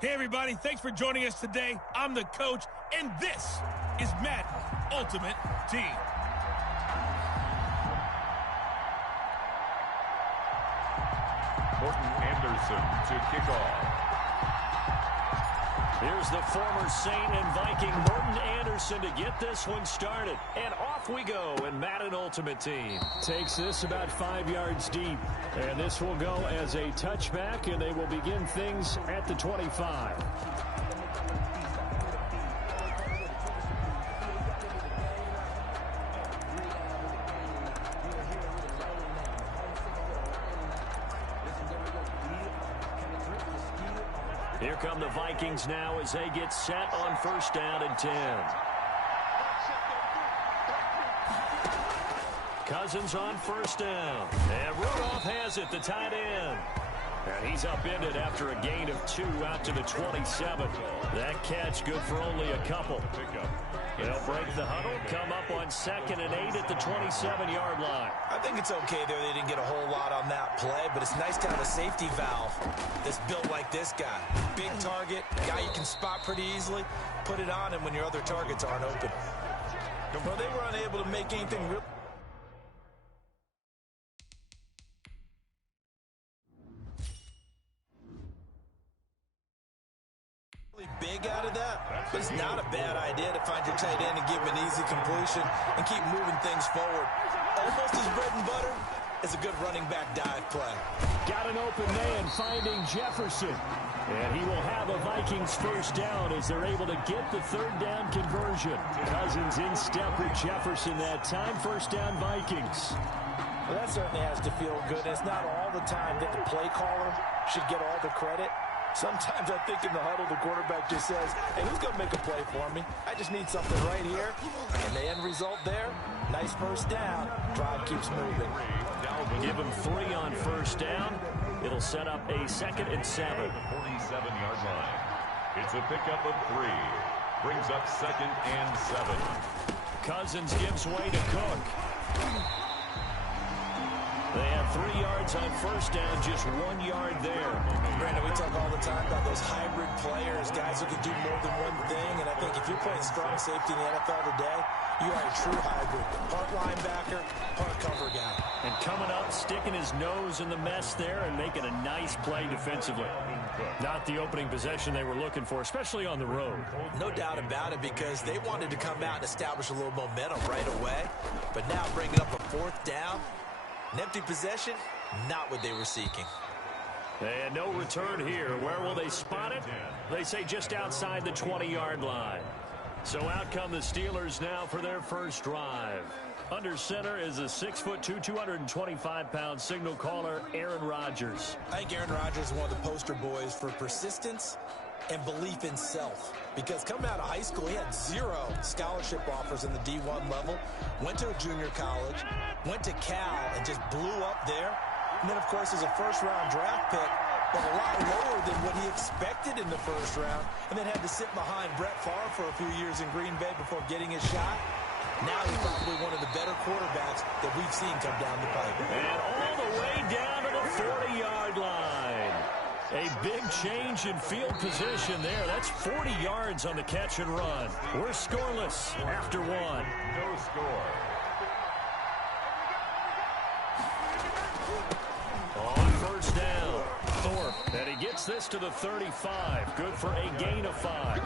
Hey, everybody. Thanks for joining us today. I'm the coach, and this is Madden Ultimate Team. Morton Anderson to kick off. Here's the former Saint and Viking Morton Anderson to get this one started. And off we go in Madden Ultimate Team. Takes this about 5 yards deep. And this will go as a touchback, and they will begin things at the 25. Here come the Vikings now as they get set on first down and 10. Cousins on first down. And Rudolph has it, the tight end. And he's upended after a gain of 2 out to the 27. That catch good for only a couple. They'll break the huddle, come up on 2nd and 8 at the 27-yard line. I think it's okay there. They didn't get a whole lot on that play, but it's nice to have a safety valve that's built like this guy. Big target, guy you can spot pretty easily. Put it on him when your other targets aren't open. Well, they were unable to make anything real. Big out of that, but it's not a bad idea to find your tight end and give him an easy completion and keep moving things forward. Almost as bread and butter as a good running back dive play. Got an open man finding Jefferson. And he will have a Vikings first down as they're able to get the third down conversion. Cousins in step with Jefferson that time. First down Vikings. Well, that certainly has to feel good. It's not all the time that the play caller should get all the credit. Sometimes I think in the huddle, the quarterback just says, hey, who's going to make a play for me? I just need something right here. And the end result there, nice first down. Drive keeps moving. Give him 3 on first down. It'll set up a 2nd and 7. 47-yard line. It's a pickup of 3. Brings up 2nd and 7. Cousins gives way to Cook. They have 3 yards on first down, just 1 yard there. Brandon, we talk all the time about those hybrid players, guys who can do more than one thing. And I think if you're playing strong safety in the NFL today, you are a true hybrid. Part linebacker, part cover guy. And coming up, sticking his nose in the mess there and making a nice play defensively. Not the opening possession they were looking for, especially on the road. No doubt about it, because they wanted to come out and establish a little momentum right away. But now bringing up a 4th down, an empty possession, not what they were seeking. And no return here. Where will they spot it? They say just outside the 20-yard line. So out come the Steelers now for their first drive. Under center is a 6'2", 225-pound signal caller, Aaron Rodgers. I think Aaron Rodgers is one of the poster boys for persistence and belief in self. Because coming out of high school, he had 0 scholarship offers in the D1 level. Went to a junior college, went to Cal, and just blew up there. And then, of course, as a first-round draft pick, but a lot lower than what he expected in the first round, and then had to sit behind Brett Favre for a few years in Green Bay before getting his shot. Now he's probably one of the better quarterbacks that we've seen come down the pipe. And all the way down to the 40-yard line. A big change in field position there. That's 40 yards on the catch and run. We're scoreless after 1. No score. On first down, Thorpe. And he gets this to the 35. Good for a gain of 5.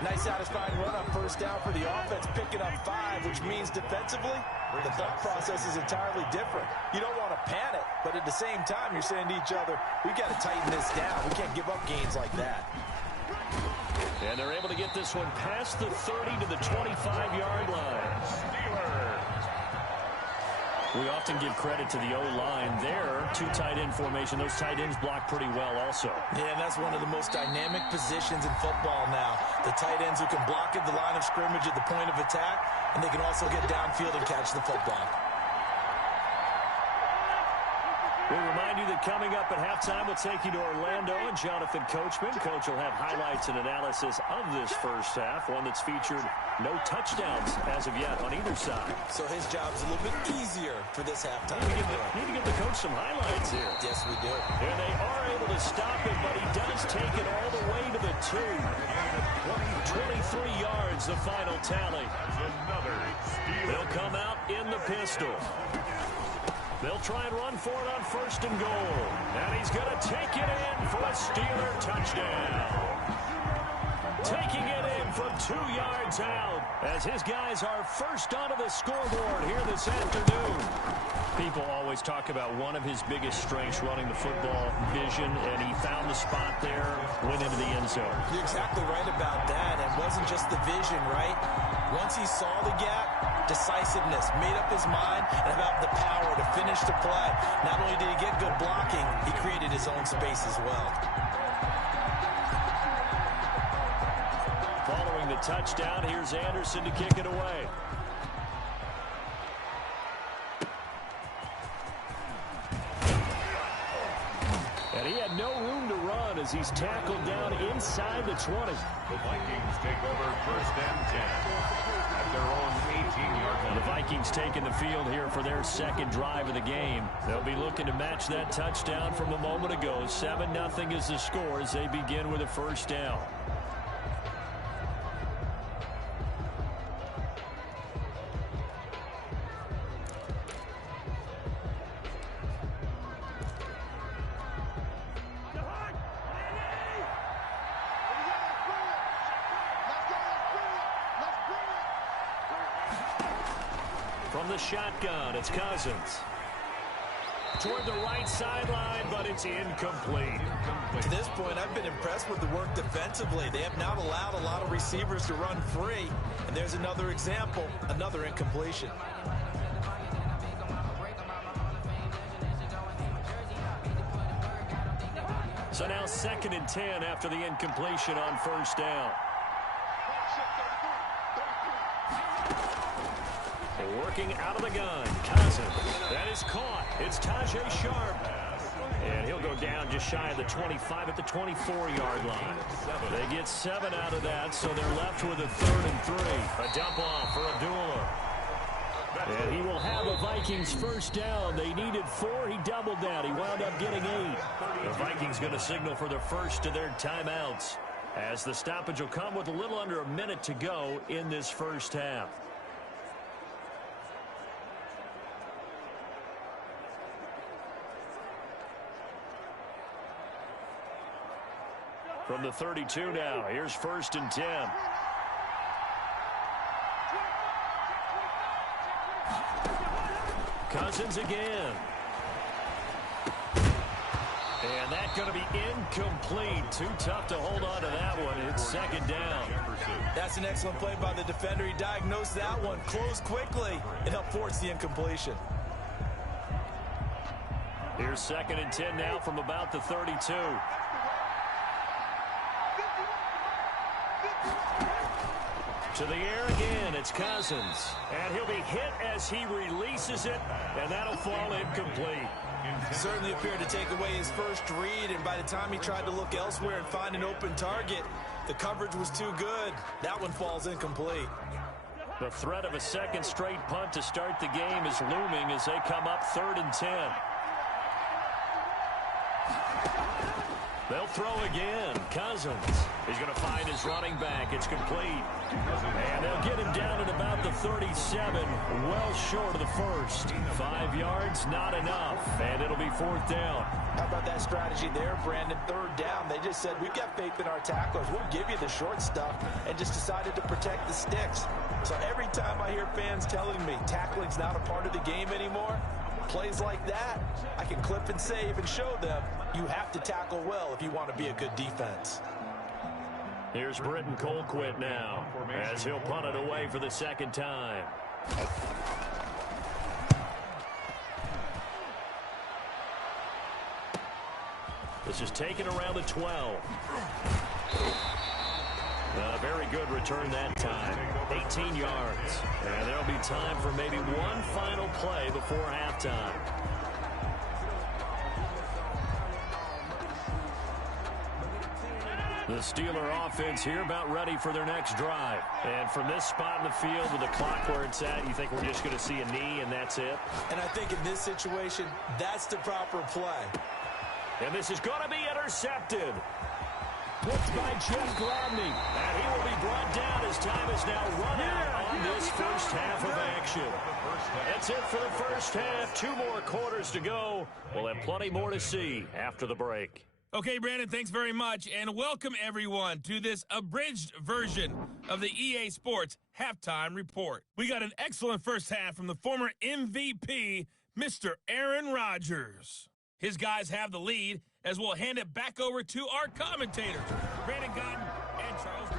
Nice satisfying run on first down for the offense, picking up 5, which means defensively, the thought process is entirely different. You don't want to panic, but at the same time, you're saying to each other, we've got to tighten this down. We can't give up gains like that. And they're able to get this one past the 30 to the 25-yard line. Steelers. We often give credit to the O-line there. 2 tight end formation. Those tight ends block pretty well also. Yeah, and that's one of the most dynamic positions in football now. The tight ends who can block at the line of scrimmage at the point of attack, and they can also get downfield and catch the football. We'll remind remind you that coming up at halftime, we'll take you to Orlando and Jonathan Coachman. Coach will have highlights and analysis of this first half, one that's featured no touchdowns as of yet on either side. So his job's a little bit easier for this halftime. Need to give the coach some highlights here. Yes, we do. And they are able to stop it, but he does take it all the way to the 2. 23 yards, the final tally. They'll come out in the pistol. They'll try and run for it on 1st and goal. And he's going to take it in for a Steeler touchdown. Taking it in from 2 yards out as his guys are first onto the scoreboard here this afternoon. People always talk about one of his biggest strengths running the football, vision, and he found the spot there, went into the end zone. You're exactly right about that. It wasn't just the vision, right? Once he saw the gap, decisiveness, made up his mind, and about the power to finish the play. Not only did he get good blocking, he created his own space as well. Following the touchdown, here's Anderson to kick it away. And he had no room to run as he's tackled down inside the 20. The Vikings take over 1st and 10 at their own 18-yard line. The Vikings taking the field here for their second drive of the game. They'll be looking to match that touchdown from a moment ago. 7-0 is the score as they begin with a 1st down. From the shotgun, it's Cousins. Toward the right sideline, but it's incomplete. To this point, I've been impressed with the work defensively. They have not allowed a lot of receivers to run free. And there's another example, another incompletion. So now 2nd and 10 after the incompletion on 1st down. Working out of the gun, Cousins. That is caught. It's Tajay Sharp. And he'll go down just shy of the 25 at the 24-yard line. They get 7 out of that, so they're left with a 3rd and 3. A dump off for Abdullah. And he will have a Vikings 1st down. They needed 4. He doubled that. He wound up getting 8. The Vikings going to signal for the first of their timeouts as the stoppage will come with a little under a minute to go in this first half. From the 32 now, here's 1st and 10. Cousins again. And that's going to be incomplete. Too tough to hold on to that one. It's 2nd down. That's an excellent play by the defender. He diagnosed that one, closed quickly, and helped force the incompletion. Here's 2nd and 10 now from about the 32. To the air again, it's Cousins. And he'll be hit as he releases it, and that'll fall incomplete. Certainly appeared to take away his first read, and by the time he tried to look elsewhere and find an open target, the coverage was too good. That one falls incomplete. The threat of a 2nd straight punt to start the game is looming as they come up 3rd and 10. They'll throw again. Cousins. He's going to find his running back. It's complete. And they'll get him down at about the 37, well short of the 1st. 5 yards, not enough. And it'll be 4th down. How about that strategy there, Brandon? 3rd down. They just said, we've got faith in our tacklers. We'll give you the short stuff, and just decided to protect the sticks. So every time I hear fans telling me tackling's not a part of the game anymore, plays like that, I can clip and save and show them you have to tackle well if you want to be a good defense. Here's Britton Colquitt now as he'll punt it away for the 2nd time. This is taken around the 12. A very good return that time. 18 yards. And there'll be time for maybe one final play before halftime. The Steeler offense here about ready for their next drive. And from this spot in the field with the clock where it's at, you think we're just going to see a knee and that's it? And I think in this situation, that's the proper play. And this is going to be intercepted. Picked by Jeff Gladney. And he will be brought down as time is now run out on this first half of action. That's it for the first half. 2 more quarters to go. We'll have plenty more to see after the break. Okay, Brandon, thanks very much, and welcome everyone to this abridged version of the EA Sports Halftime Report. We got an excellent first half from the former MVP, Mr. Aaron Rodgers. His guys have the lead, as we'll hand it back over to our commentators, Brandon Gotton and Charles.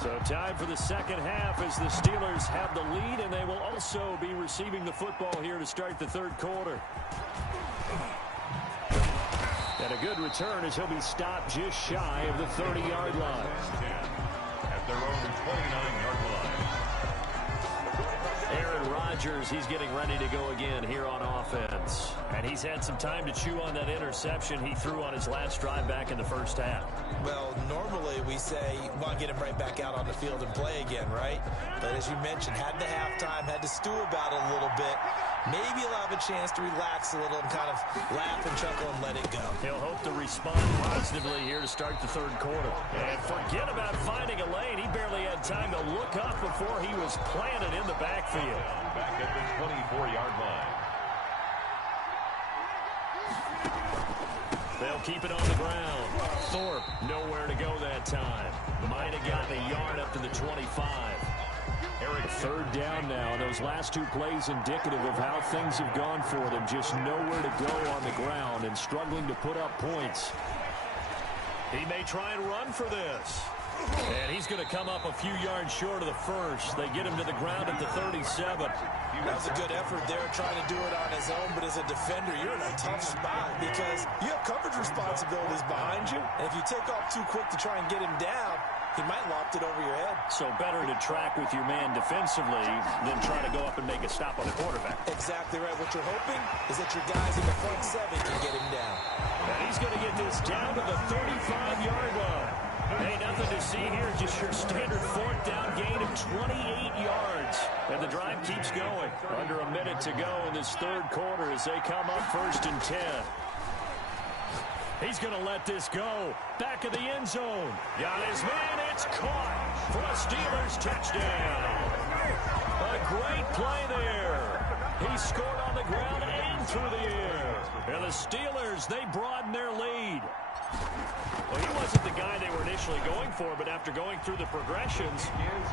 So time for the second half as the Steelers have the lead, and they will also be receiving the football here to start the third quarter. And a good return as he'll be stopped just shy of the 30-yard line. At their own 29-yard line. Aaron Rodgers, he's getting ready to go again here on offense. And he's had some time to chew on that interception he threw on his last drive back in the first half. Well, normally we say, well, get him right back out on the field and play again, right? But as you mentioned, had the halftime, had to stew about it a little bit. Maybe he'll have a chance to relax a little and kind of laugh and chuckle and let it go. He'll hope to respond positively here to start the third quarter. And forget about finding a lane. He barely had time to look up before he was planted in the backfield. Back at the 24-yard line. They'll keep it on the ground. Thorpe nowhere to go that time. Might have gotten a yard up to the 25. Third down now. Those last 2 plays indicative of how things have gone for them. Just nowhere to go on the ground and struggling to put up points. He may try and run for this. And he's going to come up a few yards short of the first. They get him to the ground at the 37. That was a good effort there, trying to do it on his own. But as a defender, you're in a tough spot because you have coverage responsibilities behind you. And if you take off too quick to try and get him down, he might loft it over your head. So better to track with your man defensively than try to go up and make a stop on the quarterback. Exactly right. What you're hoping is that your guys in the front 7 can get him down. And he's going to get this down to the 35-yard line. Hey, nothing to see here. Just your standard 4th down gain of 28 yards. And the drive keeps going. Under a minute to go in this third quarter as they come up 1st and 10. He's going to let this go. Back of the end zone. Got his man. It's caught for a Steelers touchdown. A great play there. He scored on the ground and through the air. And the Steelers, they broaden their lead. Well, he wasn't the guy they were initially going for, but after going through the progressions,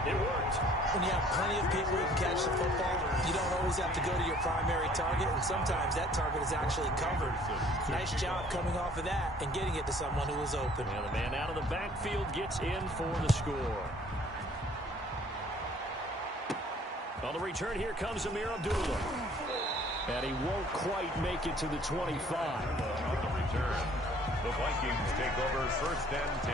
it worked. When you have plenty of people who can catch the football, you don't always have to go to your primary target, and sometimes that target is actually covered. Nice job coming off of that and getting it to someone who was open. And the man out of the backfield gets in for the score. On the return, here comes Amir Abdullah. And he won't quite make it to the 25. On the return, the Vikings take over 1st and 10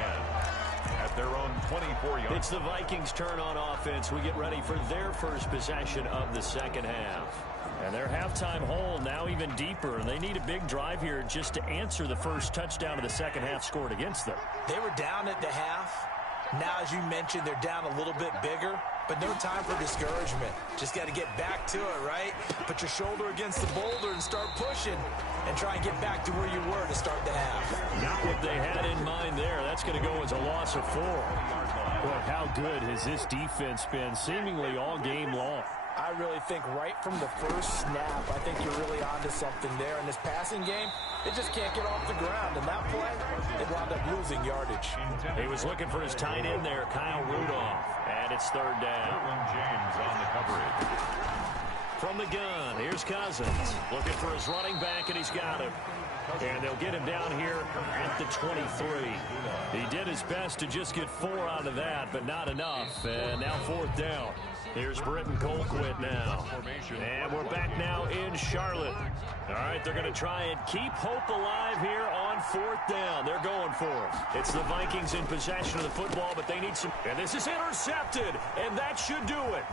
at their own 24-yard. It's the Vikings' turn on offense. We get ready for their first possession of the second half. And their halftime hole now even deeper, and they need a big drive here just to answer the first touchdown of the second half scored against them. They were down at the half. Now, as you mentioned, they're down a little bit bigger, but no time for discouragement. Just got to get back to it, right? Put your shoulder against the boulder and start pushing and try and get back to where you were to start the half. Not what they had in mind there. That's going to go as a loss of 4. Boy, how good has this defense been seemingly all game long? I really think right from the first snap, I think you're really onto something there. In this passing game, it just can't get off the ground. And that play, they wound up losing yardage. He was looking for his tight end there, Kyle Rudolph. And it's 3rd down. James on the coverage. From the gun, here's Cousins. Looking for his running back, and he's got him. And they'll get him down here at the 23. He did his best to just get 4 out of that, but not enough. And now 4th down. Here's Britton Colquitt now. And we're back now in Charlotte. All right, they're going to try and keep hope alive here on 4th down. They're going for it. It's the Vikings in possession of the football, but they need some. And this is intercepted, and that should do it.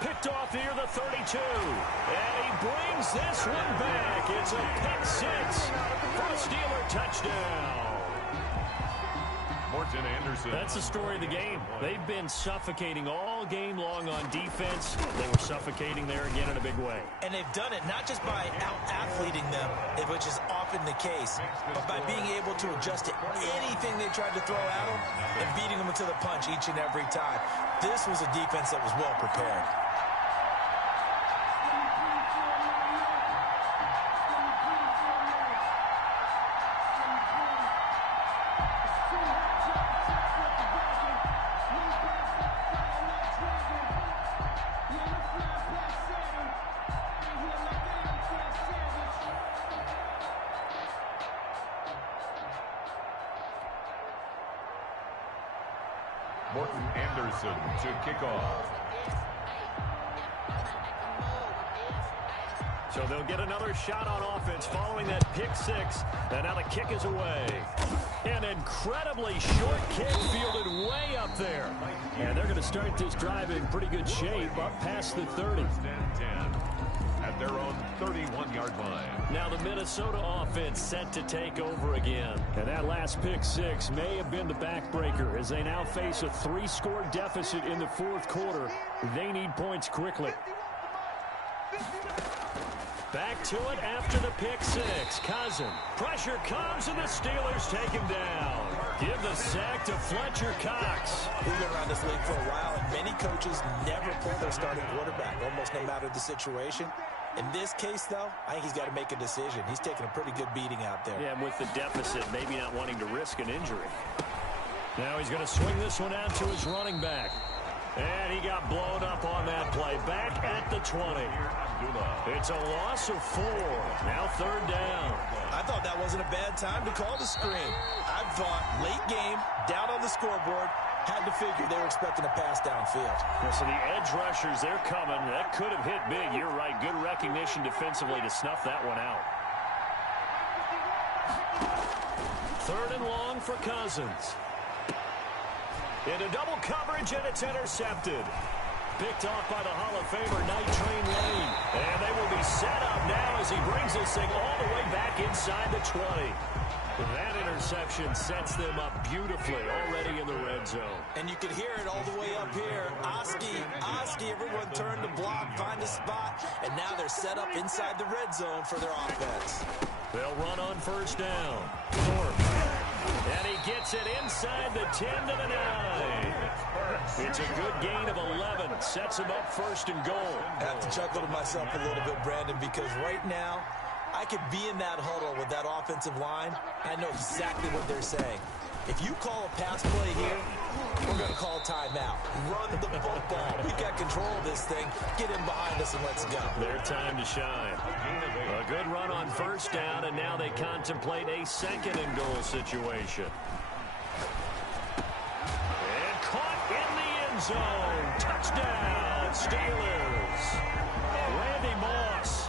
Picked off near the 32. And he brings this one back. It's a pick six for a Steeler touchdown. Morton Anderson. That's the story of the game. They've been suffocating all game long on defense. They were suffocating there again in a big way. And they've done it not just by out-athleting them, which is often the case, but by being able to adjust to anything they tried to throw at them and beating them to the punch each and every time. This was a defense that was well prepared. Morton Anderson to kick off. So they'll get another shot on offense following that pick six. And now the kick is away. An incredibly short kick fielded way up there. And they're going to start this drive in pretty good shape up past the 30. First and 10 at their own 31-yard line. Now the Minnesota offense set to take over again. And that last pick six may have been the backbreaker as they now face a 3-score deficit in the fourth quarter. They need points quickly. Back to it after the pick six. Cousin. Pressure comes and the Steelers take him down. Give the sack to Fletcher Cox. We've been around this league for a while, and many coaches never play their starting quarterback, almost no matter the situation. In this case, though, I think he's got to make a decision. He's taking a pretty good beating out there. Yeah, and with the deficit, maybe not wanting to risk an injury. Now he's going to swing this one out to his running back. And he got blown up on that play. Back at the 20. It's a loss of 4. Now third down. I thought that wasn't a bad time to call the screen. I thought late game, down on the scoreboard, had to figure they were expecting a pass downfield. Yeah, so the edge rushers, they're coming. That could have hit big. You're right. Good recognition defensively to snuff that one out. Third and long for Cousins. Into double coverage, and it's intercepted. Picked off by the Hall of Famer, Night Train Lane. And they will be set up now as he brings this thing all the way back inside the 20. That interception sets them up beautifully already in the red zone. And you can hear it all the way up here. Oski, everyone turned to block, find a spot, and now they're set up inside the red zone for their offense. They'll run on first down. And he gets it inside the 10 to the 9. It's a good gain of 11. Sets him up first and goal. I have to chuckle to myself a little bit, Brandon, because right now, I could be in that huddle with that offensive line. I know exactly what they're saying. If you call a pass play here, we're going to call timeout. Run the football. We've got control of this thing. Get in behind us and let's go. Their time to shine. A good run on first down, and now they contemplate a second and goal situation. And caught in the end zone. Touchdown, Steelers. Randy Moss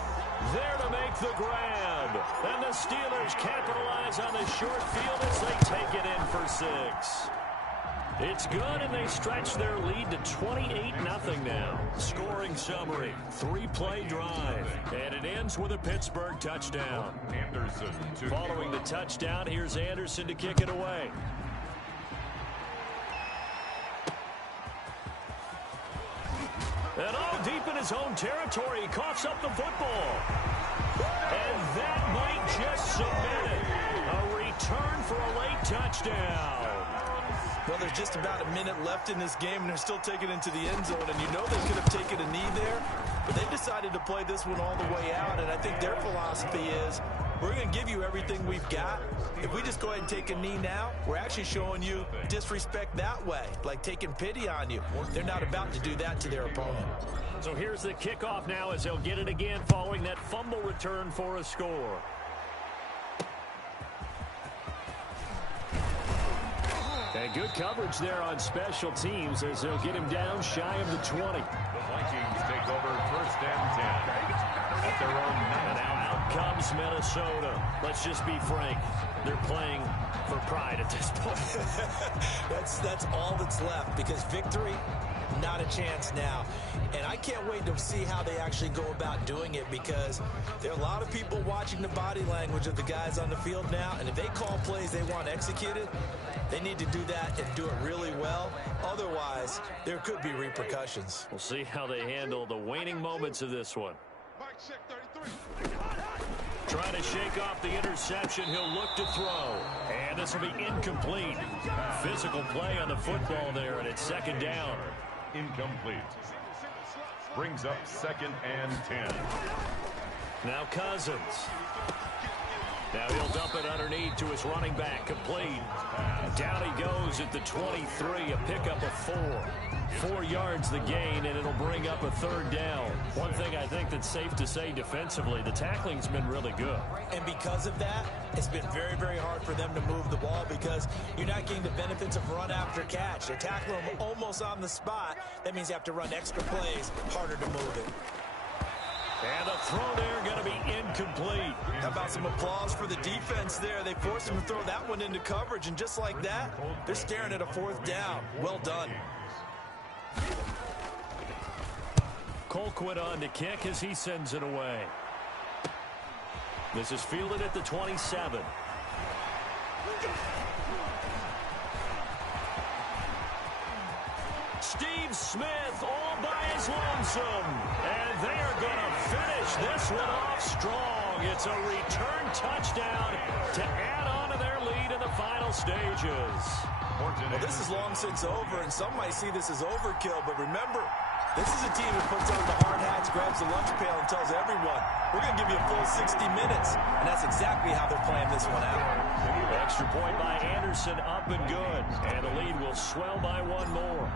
there to make the grab. And the Steelers capitalize on the short field as they take it in for 6. It's good, and they stretch their lead to 28-0 now. Scoring summary, 3-play drive, and it ends with a Pittsburgh touchdown. Anderson. Following the touchdown, here's Anderson to kick it away. And all deep in his own territory, he coughs up the football. And that might just submit it. A return for a late touchdown. Well, there's just about a minute left in this game, and they're still taking it into the end zone. And you know they could have taken a knee there, but they decided to play this one all the way out. And I think their philosophy is, we're going to give you everything we've got. If we just go ahead and take a knee now, we're actually showing you disrespect that way, like taking pity on you. They're not about to do that to their opponent. So here's the kickoff now as they'll get it again following that fumble return for a score. And good coverage there on special teams as they'll get him down shy of the 20. The Vikings take over first and 10 at their own 9. And now out comes Minnesota. Let's just be frank. They're playing for pride at this point. That's all that's left, because victory Not a chance now. And I can't wait to see how they actually go about doing it, because there are a lot of people watching the body language of the guys on the field now, and if they call plays they want executed, they need to do that and do it really well. Otherwise, there could be repercussions. We'll see how they handle the waning moments of this one. Trying to shake off the interception. He'll look to throw. And this will be incomplete. Physical play on the football there, and it's second down. Incomplete. Brings up 2nd and 10. Now Cousins. Now he'll dump it underneath to his running back. Complete. Down he goes at the 23. A pickup of 4. 4 yards the gain, and it'll bring up a 3rd down. One thing I think that's safe to say defensively, the tackling's been really good. And because of that, it's been very, very hard for them to move the ball, because you're not getting the benefits of run after catch. They're tackling them almost on the spot. That means you have to run extra plays, harder to move it. And the throw there going to be incomplete. How about some applause for the defense there? They forced him to throw that one into coverage, and just like that, they're staring at a 4th down. Well done. Colquitt on to kick as he sends it away. This is fielded at the 27. Steve Smith all by his lonesome. And they are going to finish this one off strong. It's a return touchdown to add on to their lead in the final stages. Well, this is long since over, and some might see this as overkill, but remember, this is a team that puts on the hard hats, grabs the lunch pail, and tells everyone, we're going to give you a full 60 minutes. And that's exactly how they're playing this one out. Extra point by Anderson, up and good. And the lead will swell by 1 more.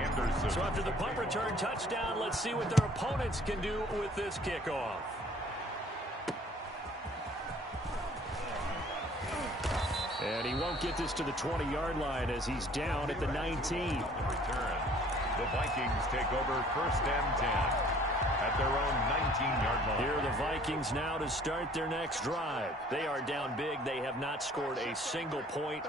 Anderson. So after the punt return touchdown, let's see what their opponents can do with this kickoff. And he won't get this to the 20-yard line as he's down at the 19. Return. The Vikings take over 1st and 10 at their own 19-yard line. Here are the Vikings now to start their next drive. They are down big. They have not scored a single point.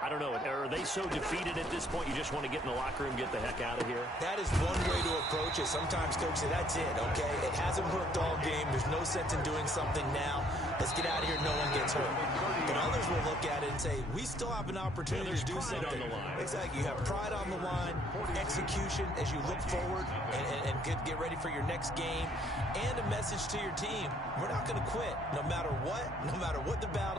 I don't know. Are they so defeated at this point you just want to get in the locker room, get the heck out of here? That is one way to approach it. Sometimes coaches say, that's it, okay? It hasn't worked all game. There's no sense in doing something now. Let's get out of here. No one gets hurt. But others will look at it and say, we still have an opportunity to do something. On the line. Exactly. You have pride on the line, execution as you look forward and get ready for your next game, and a message to your team. We're not going to quit no matter what the battle.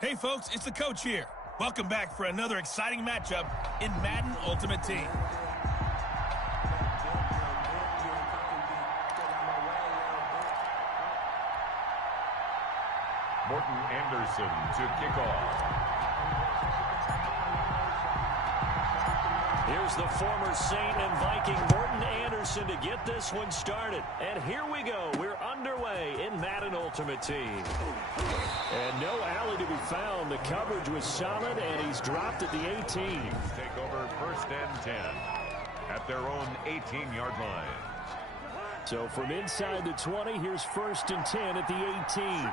Hey folks, it's the coach here. Welcome back for another exciting matchup in Madden Ultimate Team. Morton Anderson to kick off. Here's the former Saint and Viking Morton Anderson to get this one started. And here we go. We're underway in Madden Ultimate Team. And no alley to be found. The coverage was solid, and he's dropped at the 18. Take over 1st and 10 at their own 18-yard line. So from inside the 20, here's 1st and 10 at the 18.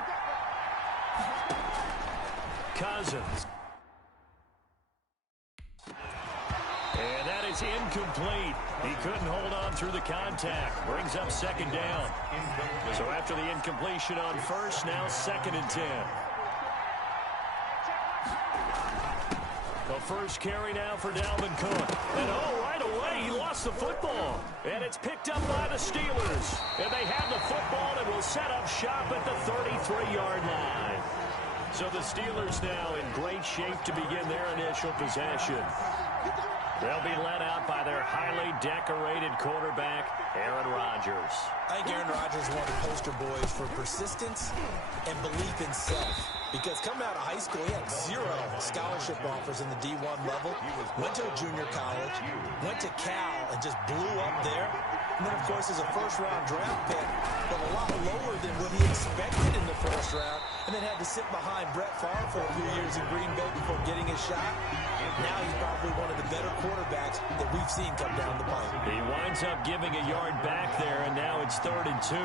Cousins. And that is incomplete. He couldn't hold on through the contact. Brings up 2nd down. So after the incompletion on 1st, now 2nd and 10. The first carry now for Dalvin Cook. And right away, he lost the football. And it's picked up by the Steelers. And they have the football and will set up shop at the 33-yard line. So the Steelers now in great shape to begin their initial possession. They'll be led out by their highly decorated quarterback, Aaron Rodgers. I think Aaron Rodgers is one of the poster boys for persistence and belief in self. Because coming out of high school, he had 0 scholarship offers in the D1 level. Went to a junior college, went to Cal, and just blew up there. And then, of course, is a first-round draft pick, but a lot lower than what he expected in the first round, and then had to sit behind Brett Favre for a few years in Green Bay before getting his shot. Now he's probably one of the better quarterbacks that we've seen come down the pipe. He winds up giving a yard back there, and now it's 3rd and 2.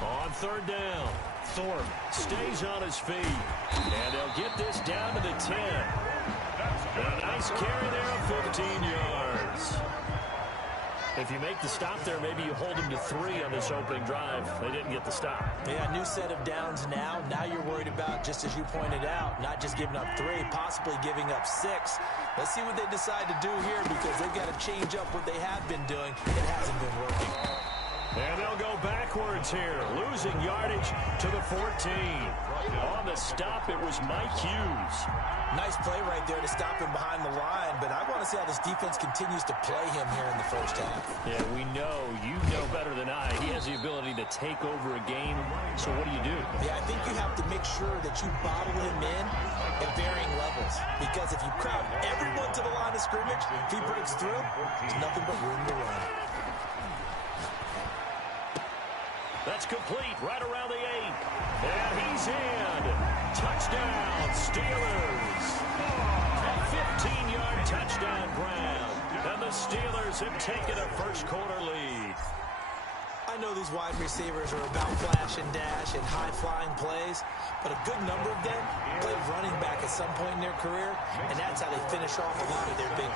On 3rd down, Thorpe stays on his feet, and they'll get this down to the 10. A nice carry there of 15 yards. If you make the stop there, maybe you hold them to 3 on this opening drive. They didn't get the stop. Yeah, new set of downs now. Now you're worried about, just as you pointed out, not just giving up 3, possibly giving up 6. Let's see what they decide to do here, because they've got to change up what they have been doing. It hasn't been working. And they'll go backwards here, losing yardage to the 14. On the stop, it was Mike Hughes. Nice play right there to stop him behind the line, but I want to see how this defense continues to play him here in the first half. Yeah, we know, you know better than I, he has the ability to take over a game, so what do you do? Yeah, I think you have to make sure that you bottle him in at varying levels, because if you crowd everyone to the line of scrimmage, if he breaks through, there's nothing but room to run. That's complete, right around the 8. And he's in. Touchdown, Steelers. A 15-yard touchdown ground. And the Steelers have taken a first-quarter lead. I know these wide receivers are about flash and dash and high-flying plays, but a good number of them played running back at some point in their career, and that's how they finish off a lot of their big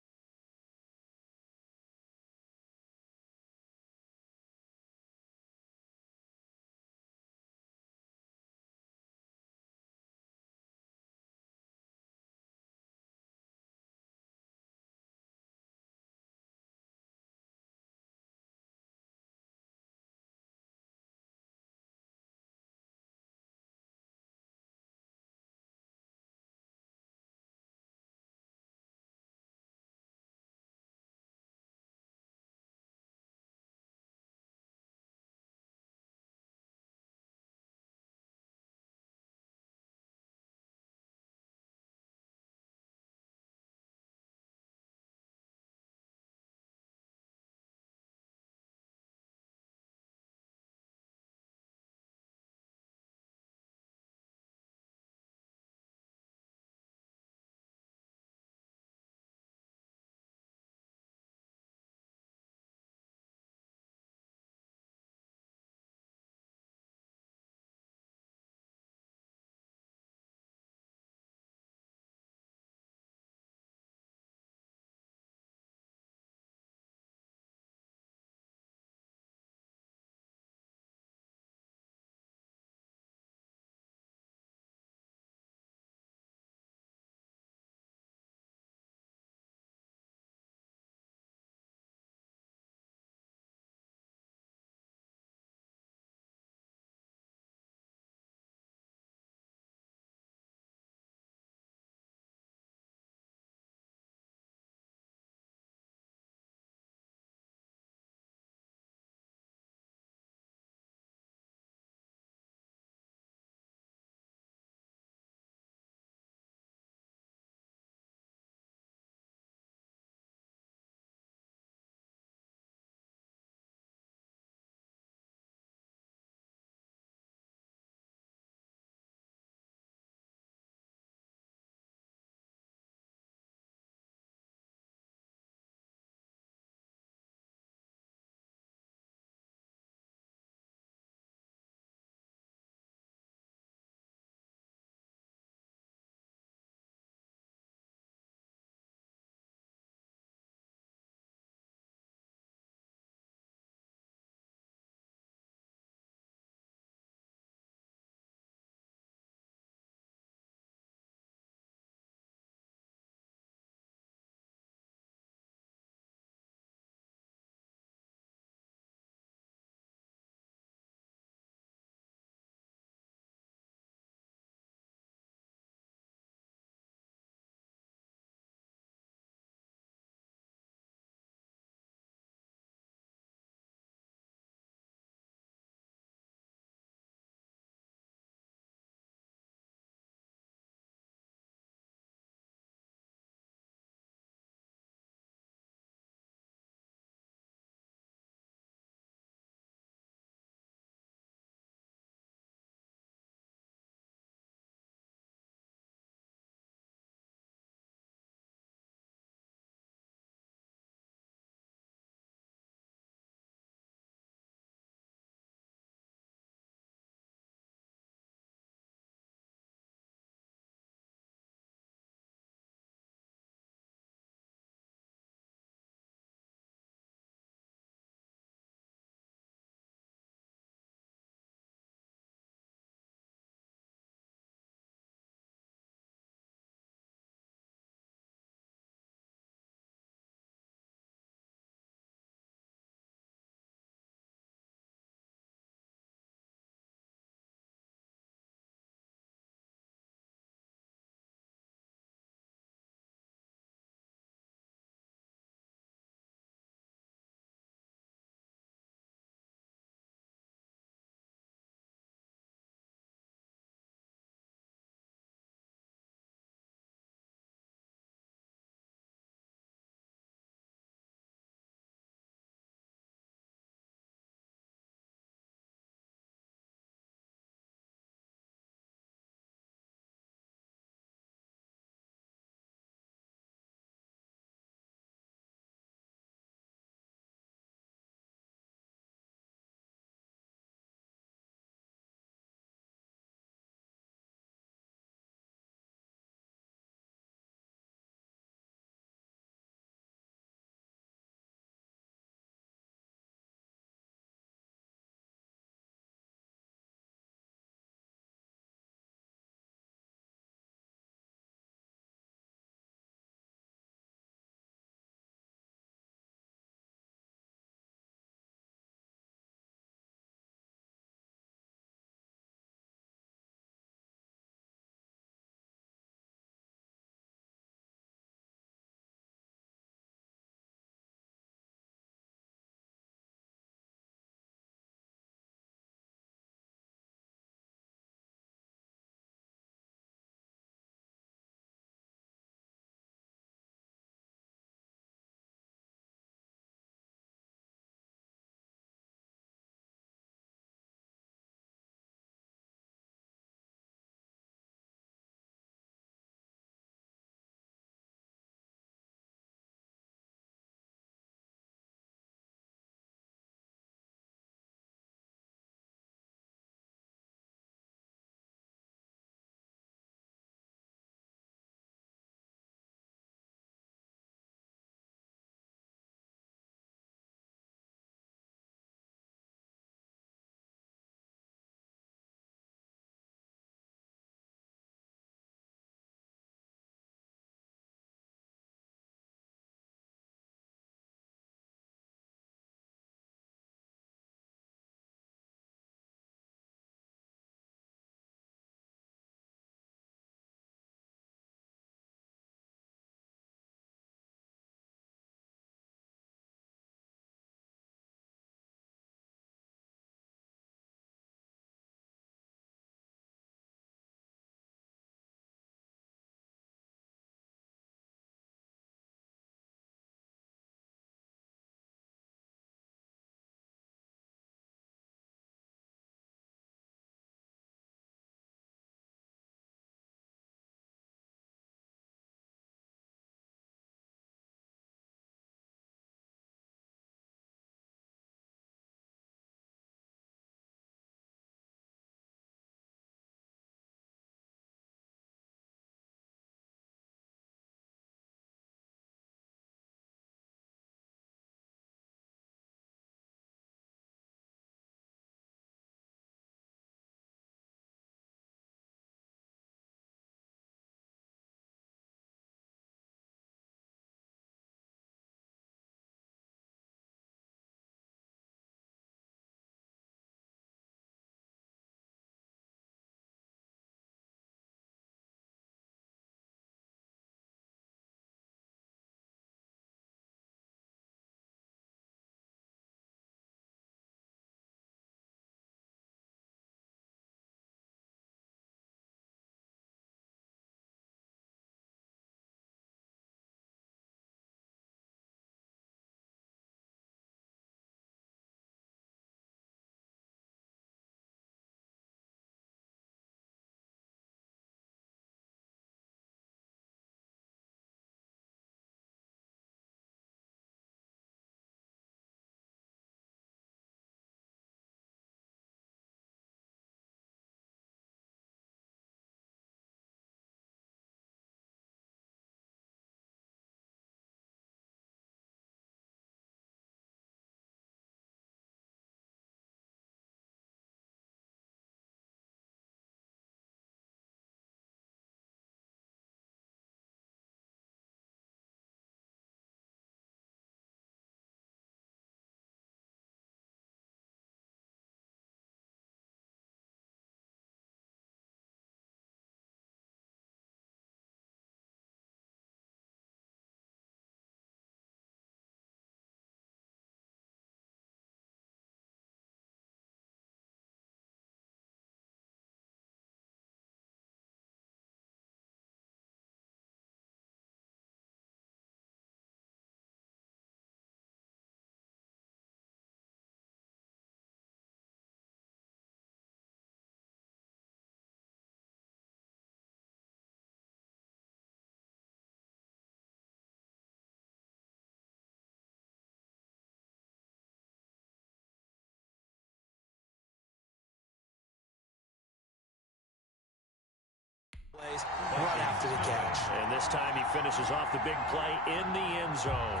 Run after the catch. And this time he finishes off the big play in the end zone.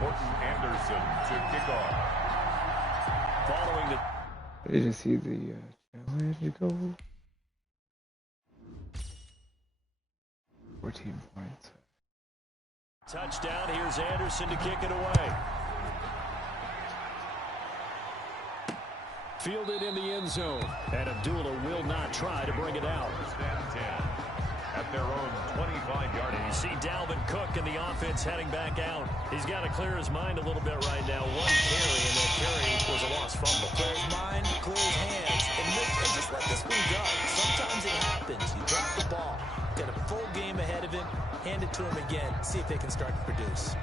Morton Anderson to kick off. Following the... I didn't see the challenge go. 14 points. touchdown, here's Anderson to kick it away. Fielded in the end zone. And Abdullah will not try to bring it out. At their own 25-yard line. You see Dalvin Cook and the offense heading back out. He's got to clear his mind a little bit right now. One carry, and that carry was a lost fumble. Clear his mind, clear his hands, and just let this one go. Sometimes it happens. You drop the ball. Got a full game ahead of him. Hand it to him again. See if they can start to produce.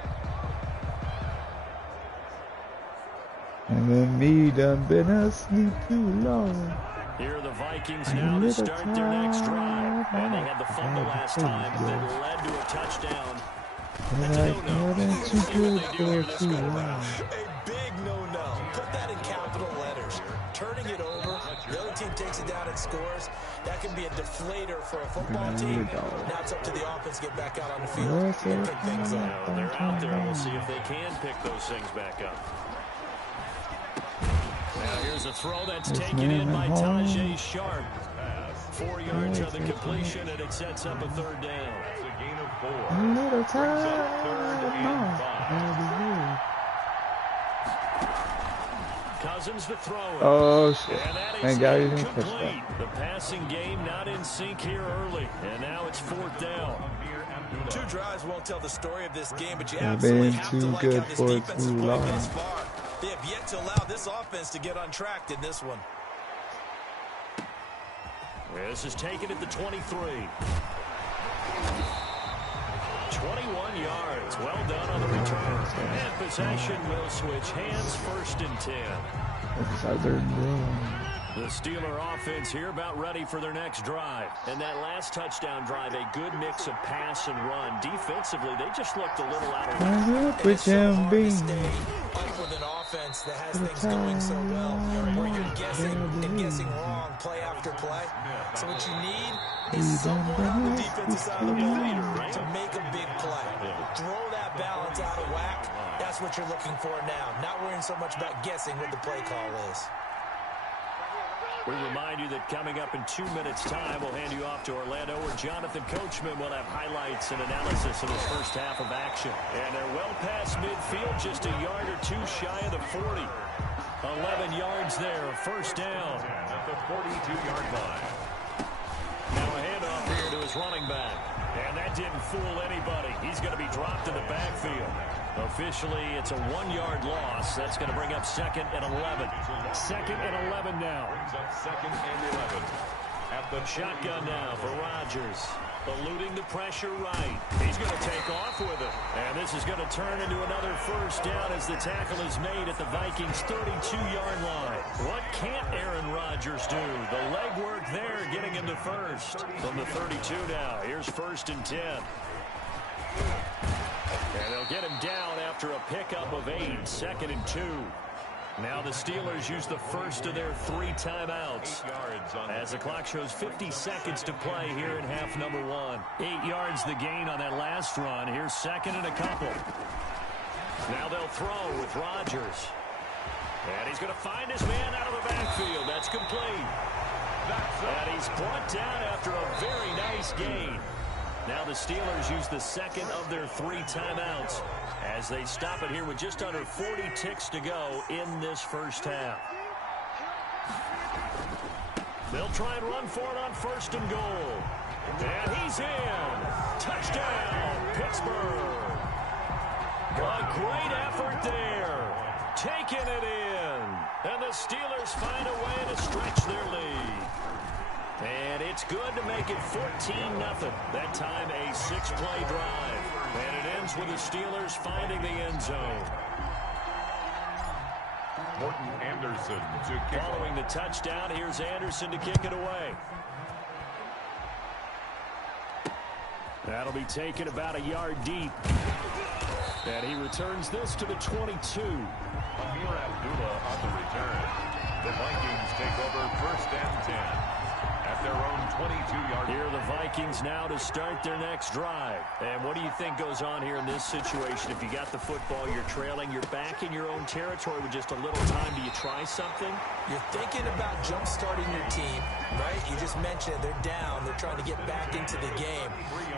And then me done been asleep too long. Here are the Vikings now to start their next drive. And they had the fumble last time that led to a touchdown. That's a no-no. A big no-no. Put that in capital letters. Turning it over, the other team takes it down and scores. That can be a deflator for a football team. Now it's up to the offense to get back out on the field and pick things up. They're out there. We'll see if they can pick those things back up. Now here's a throw that's taken in by Tajay Sharp. 4 yards on the completion, and it sets up a third down. It's a gain of 4. A little time. Third and 5. Cousins the thrower. Oh shit. And that is Thank God he didn't touch incomplete. that. The passing game not in sync here early. And now it's fourth down. 2 drives won't tell the story of this game, but you They've absolutely been have to too like good how this for defense too is playing long. thus far. They have yet to allow this offense to get on track in this one. This is taken at the 23. 21 yards. Well done on the return. And possession will switch hands, first and 10. Southern Run. The Steeler offense here about ready for their next drive. And that last touchdown drive, a good mix of pass and run. Defensively, they just looked a little out of whack. With him being Up with an offense that has things going so well, where you're guessing and guessing wrong play after play. So what you need is someone on the defensive side of the ball to make a big play. Throw that balance out of whack. That's what you're looking for now. Not worrying so much about guessing what the play call is. We remind you that coming up in 2 minutes' time, we'll hand you off to Orlando, where Jonathan Coachman will have highlights and analysis of his first half of action. And they're well past midfield, just a yard or two shy of the 40. 11 yards there, first down. At the 42-yard line. Now a handoff here to his running back. And that didn't fool anybody. He's going to be dropped in the backfield. Officially, it's a 1-yard loss. That's going to bring up 2nd and 11. 2nd and 11 now. Brings up 2nd and 11. At the Shotgun now for Rodgers. Eluding the pressure right. He's going to take off with it. And this is going to turn into another first down as the tackle is made at the Vikings' 32-yard line. What can't Aaron Rodgers do? The legwork there getting him to first. From the 32 now, here's 1st and 10. And they'll get him down after a pickup of 8, 2nd and 2. Now the Steelers use the first of their 3 timeouts. 8 yards on as the clock shows 50 seconds to play here in half number 1. 8 yards the gain on that last run. Here's 2nd and a couple. Now they'll throw with Rodgers. And he's going to find his man out of the backfield. That's complete. And he's brought down after a very nice gain. Now the Steelers use the 2nd of their 3 timeouts as they stop it here with just under 40 ticks to go in this first half. They'll try and run for it on 1st and goal. And he's in. Touchdown, Pittsburgh. A great effort there. Taking it in. And the Steelers find a way to stretch their lead. And it's good to make it 14-0. That time a 6-play drive. And it ends with the Steelers finding the end zone. Morton Anderson to kick Following the touchdown, here's Anderson to kick it away. That'll be taken about a yard deep. And he returns this to the 22. Amir Abdullah on the return. The Vikings take over 1st and 10 at their own 22-yard. Here are the Vikings now to start their next drive. And what do you think goes on here in this situation? If you got the football, you're trailing, you're back in your own territory with just a little time. Do you try something? You're thinking about jump-starting your team, right? You just mentioned it. They're down. They're trying to get back into the game.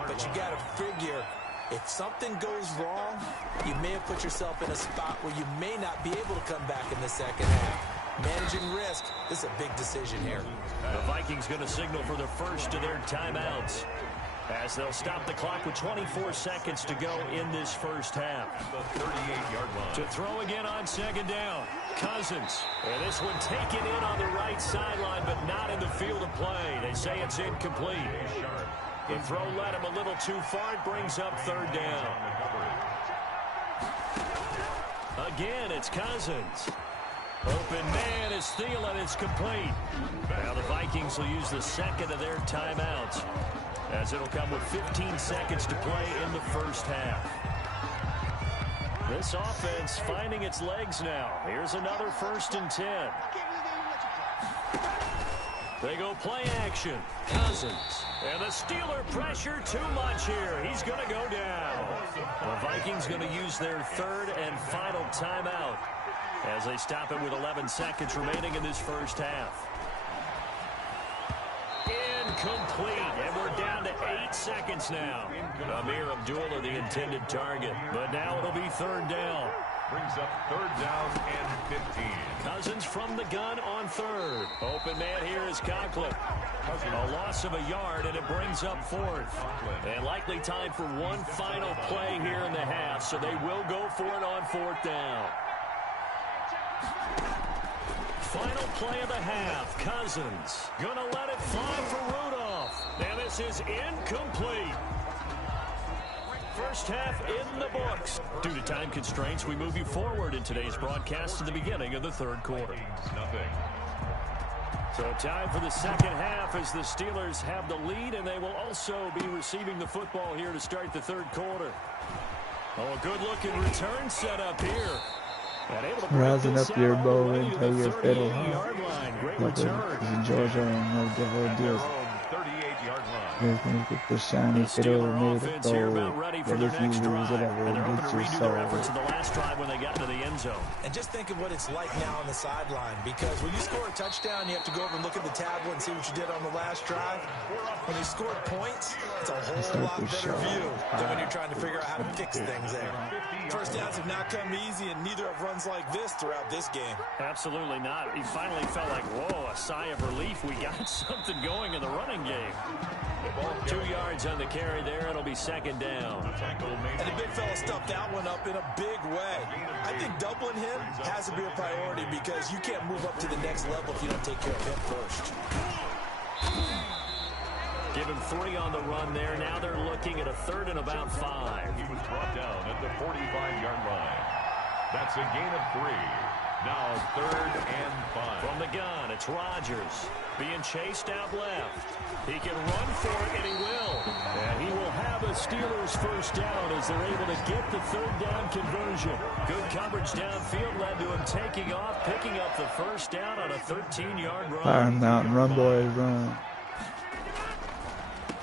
But you got to figure, if something goes wrong, you may have put yourself in a spot where you may not be able to come back in the second half. Managing risk, this is a big decision here. The Vikings going to signal for the first of their timeouts as they'll stop the clock with 24 seconds to go in this first half. The 38-yard line. To throw again on second down, Cousins. And this one taken in on the right sideline, but not in the field of play. They say it's incomplete. The throw led him a little too far. It brings up third down. Again, it's Cousins. Open man is Thielen. It's complete. Now the Vikings will use the second of their timeouts, as it'll come with 15 seconds to play in the first half. This offense finding its legs now. Here's another 1st and 10. They go play action. Cousins. And the Steeler pressure too much here. He's going to go down. The Vikings going to use their third and final timeout as they stop it with 11 seconds remaining in this first half. Incomplete, and we're down to 8 seconds now. Amir Abdullah, the intended target, but now it'll be third down. Brings up 3rd down and 15. Cousins from the gun on third. Open man here is Conklin. A loss of a yard, and it brings up 4th. And likely time for one final play here in the half, so they will go for it on 4th down. Final play of the half. Cousins gonna let it fly for Rudolph. And this is incomplete. First half in the books. Due to time constraints, we move you forward in today's broadcast to the beginning of the third quarter. So time for the second half as the Steelers have the lead, and they will also be receiving the football here to start the third quarter. Oh, a good-looking return set up here. Rising up your bow and tell your fiddle Yard line. Great return. return. Georgia and no devil deals. 38-yard line. Get the shiny fiddle made of gold. That if you lose it, I will get your soul. The last drive when they got into the end zone. And just think of what it's like now on the sideline, because when you score a touchdown, you have to go over and look at the tablet and see what you did on the last drive. When you scored points, it's a whole lot better view than when you're trying to figure out how to fix things there. First downs have not come easy, and neither have runs like this throughout this game. Absolutely not. He finally felt like, whoa, a sigh of relief. We got something going in the running game. 2 yards on the carry there. It'll be second down. And the big fella stuffed that one up in a big way. I think doubling him has to be a priority, because you can't move up to the next level if you don't take care of him first. Give him 3 on the run there. Now they're looking at a 3rd and about 5. He was brought down at the 45-yard line. That's a gain of 3. Now 3rd and 5. From the gun, it's Rodgers being chased out left. He can run for it, and he will. And he will have a Steelers first down as they're able to get the 3rd down conversion. Good coverage downfield led to him taking off, picking up the first down on a 13-yard run. Fire Mountain, run, boys, run.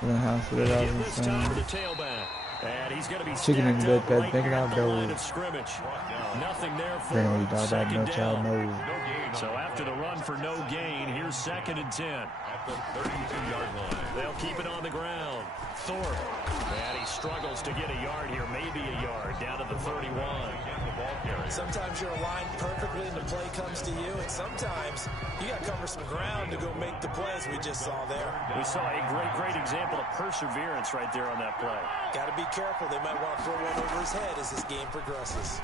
The house of the This time for the tailback. And he's going to be chicken in the bed, right thinking out the line gold. of scrimmage. Nothing there for Family dog, that no second child down. knows. So after the run for no gain, here's 2nd and 10. At the 32-yard line. They'll keep it on the ground. Thorpe. And he struggles to get a yard here, maybe a yard, down to the 31. Sometimes you're aligned perfectly and the play comes to you, and sometimes you got to cover some ground to go make the plays we just saw there. We saw a great example of perseverance right there on that play. Got to be careful. They might want to throw one over his head as this game progresses.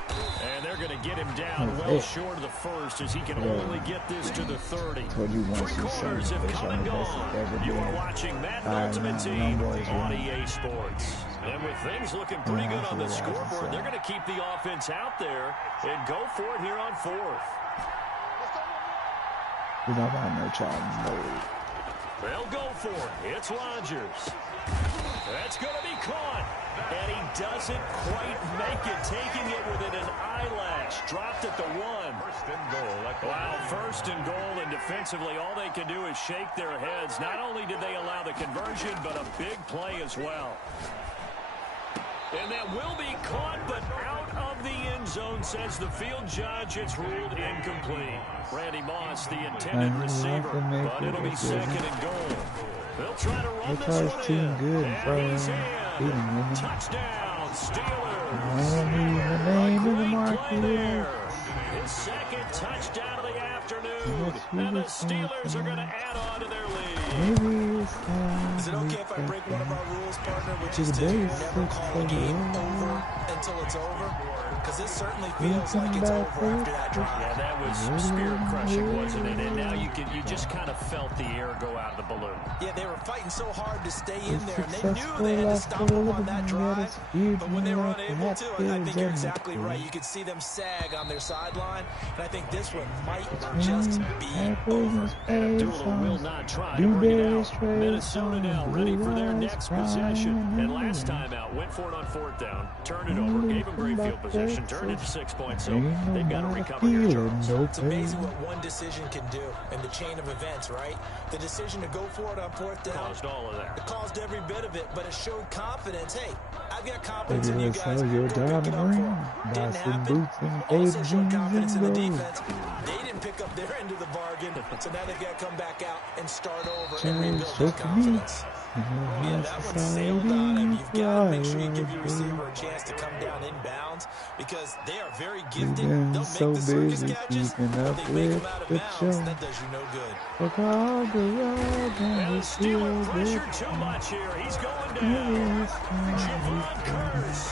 And they're going to get him down well short of the first as he can only get this to the 30. 3 quarters have come and gone. You are watching Madden Ultimate Team on EA Sports. And with things looking pretty good on the scoreboard, they're going to keep the offense out there and go for it here on 4th. We don't want no child, no. They'll go for it. It's Rodgers. That's going to be caught. And he doesn't quite make it, taking it within an eyelash. Dropped at the 1. First and goal. Wow, first and goal, and defensively, all they can do is shake their heads. Not only did they allow the conversion, but a big play as well. And that will be caught, but out of the end zone, says the field judge. It's ruled incomplete. Randy Moss, the intended receiver, but it'll be second and goal. They'll try to run this one in. Good, and he's in. Touchdown, Steelers. Great play there. His second touchdown of the afternoon. And the Steelers are going to add on to their lead. Is it okay if I break one of our rules, partner, which is to never call a game over until it's over? Because this certainly feels like it's over after that drive. Yeah, that was spirit-crushing, wasn't it? And now you just kind of felt the air go out of the balloon. Yeah, they were fighting so hard to stay in there, and they knew they had to stop them on that drive. But when they were unable to, I think you're exactly right. You could see them sag on their sideline, and I think this one might just be over. Abdullah will not try to bring it out. Minnesota now ready for their next possession. And last time out, went for it on 4th down, turned it over, gave them great field position, turned it to 6 points, so they've got to recover their yards. It's amazing what one decision can do in the chain of events, right? The decision to go for it on 4th down caused all of that. It caused every bit of it, but it showed confidence. Hey, I've got confidence in you guys. Go pick it up for them. Didn't happen. Also showed confidence in the defense. They didn't pick up their end of the bargain, so now they've got to come back out and start over and rebuild their confidence. Yeah, that one sailed on him. You've got to make sure you give your receiver a chance to come down inbounds because they are very gifted. They'll make the circus catches, but they make them out of bounds. That does you no good. And the Steelers pressure too much here. He's going down. Javon Curse.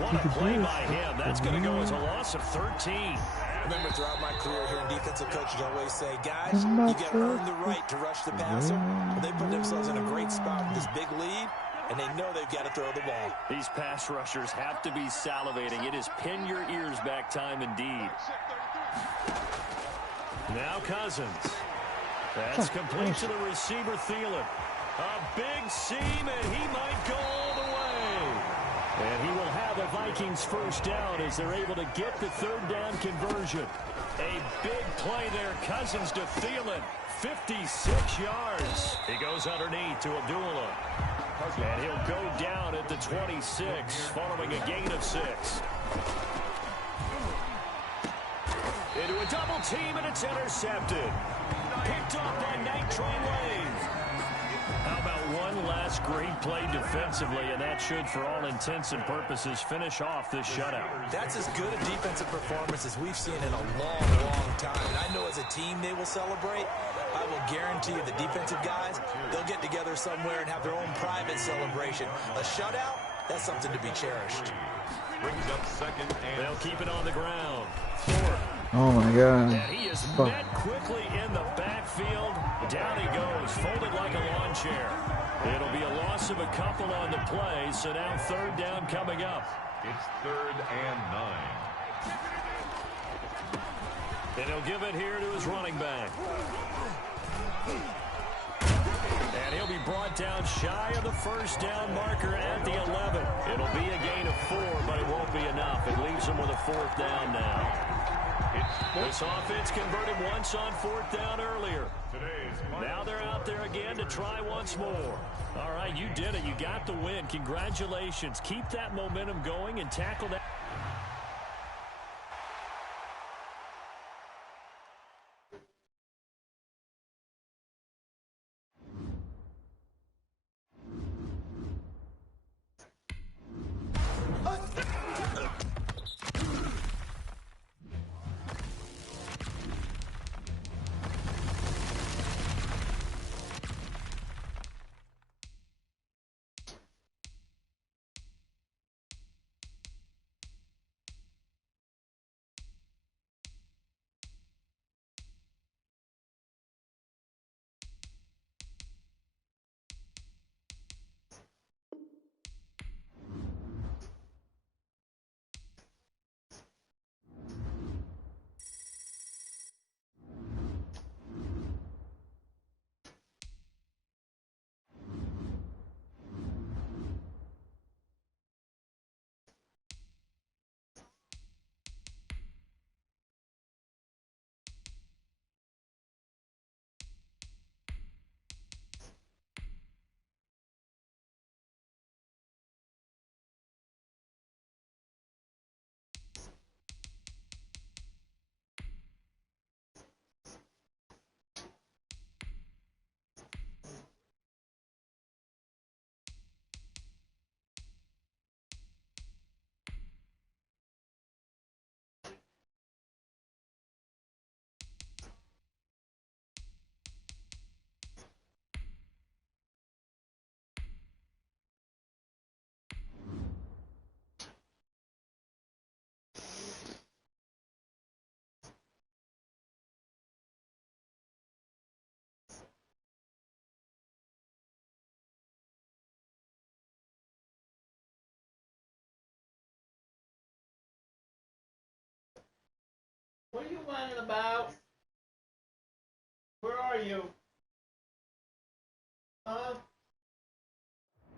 What a play by him. That's going to go as a loss of 13. Remember, throughout my career here in defensive coaches always say, guys, you got to earn the right to rush the passer. Well, they put themselves in a great spot with this big lead, and they know they've got to throw the ball. These pass rushers have to be salivating. It is pin your ears back time indeed. Now Cousins. That's complete to the receiver, Thielen. A big seam, and he might go all the way. And he will have a Vikings first down as they're able to get the 3rd down conversion. A big play there. Cousins to Thielen. 56 yards. He goes underneath to Abdullah. And he'll go down at the 26 following a gain of 6. Into a double team, and it's intercepted. Picked off by Night Train Lane. How about one last great play defensively, and that should, for all intents and purposes, finish off this shutout. That's as good a defensive performance as we've seen in a long, long time. And I know as a team they will celebrate. I will guarantee you the defensive guys, they'll get together somewhere and have their own private celebration. A shutout, that's something to be cherished. Brings up second and they'll keep it on the ground. 4th. Oh my God. And he is met quickly in the backfield. Down he goes, folded like a lawn chair. It'll be a loss of a couple on the play, so now 3rd down coming up. it's 3rd and 9. And he'll give it here to his running back. And he'll be brought down shy of the first down marker at the 11. It'll be a gain of 4, but it won't be enough. It leaves him with a 4th down now. This offense converted once on 4th down earlier. Now they're out there again to try once more. All right, you did it. You got the win. Congratulations. Keep that momentum going and tackle that. What are you whining about? Where are you? Huh?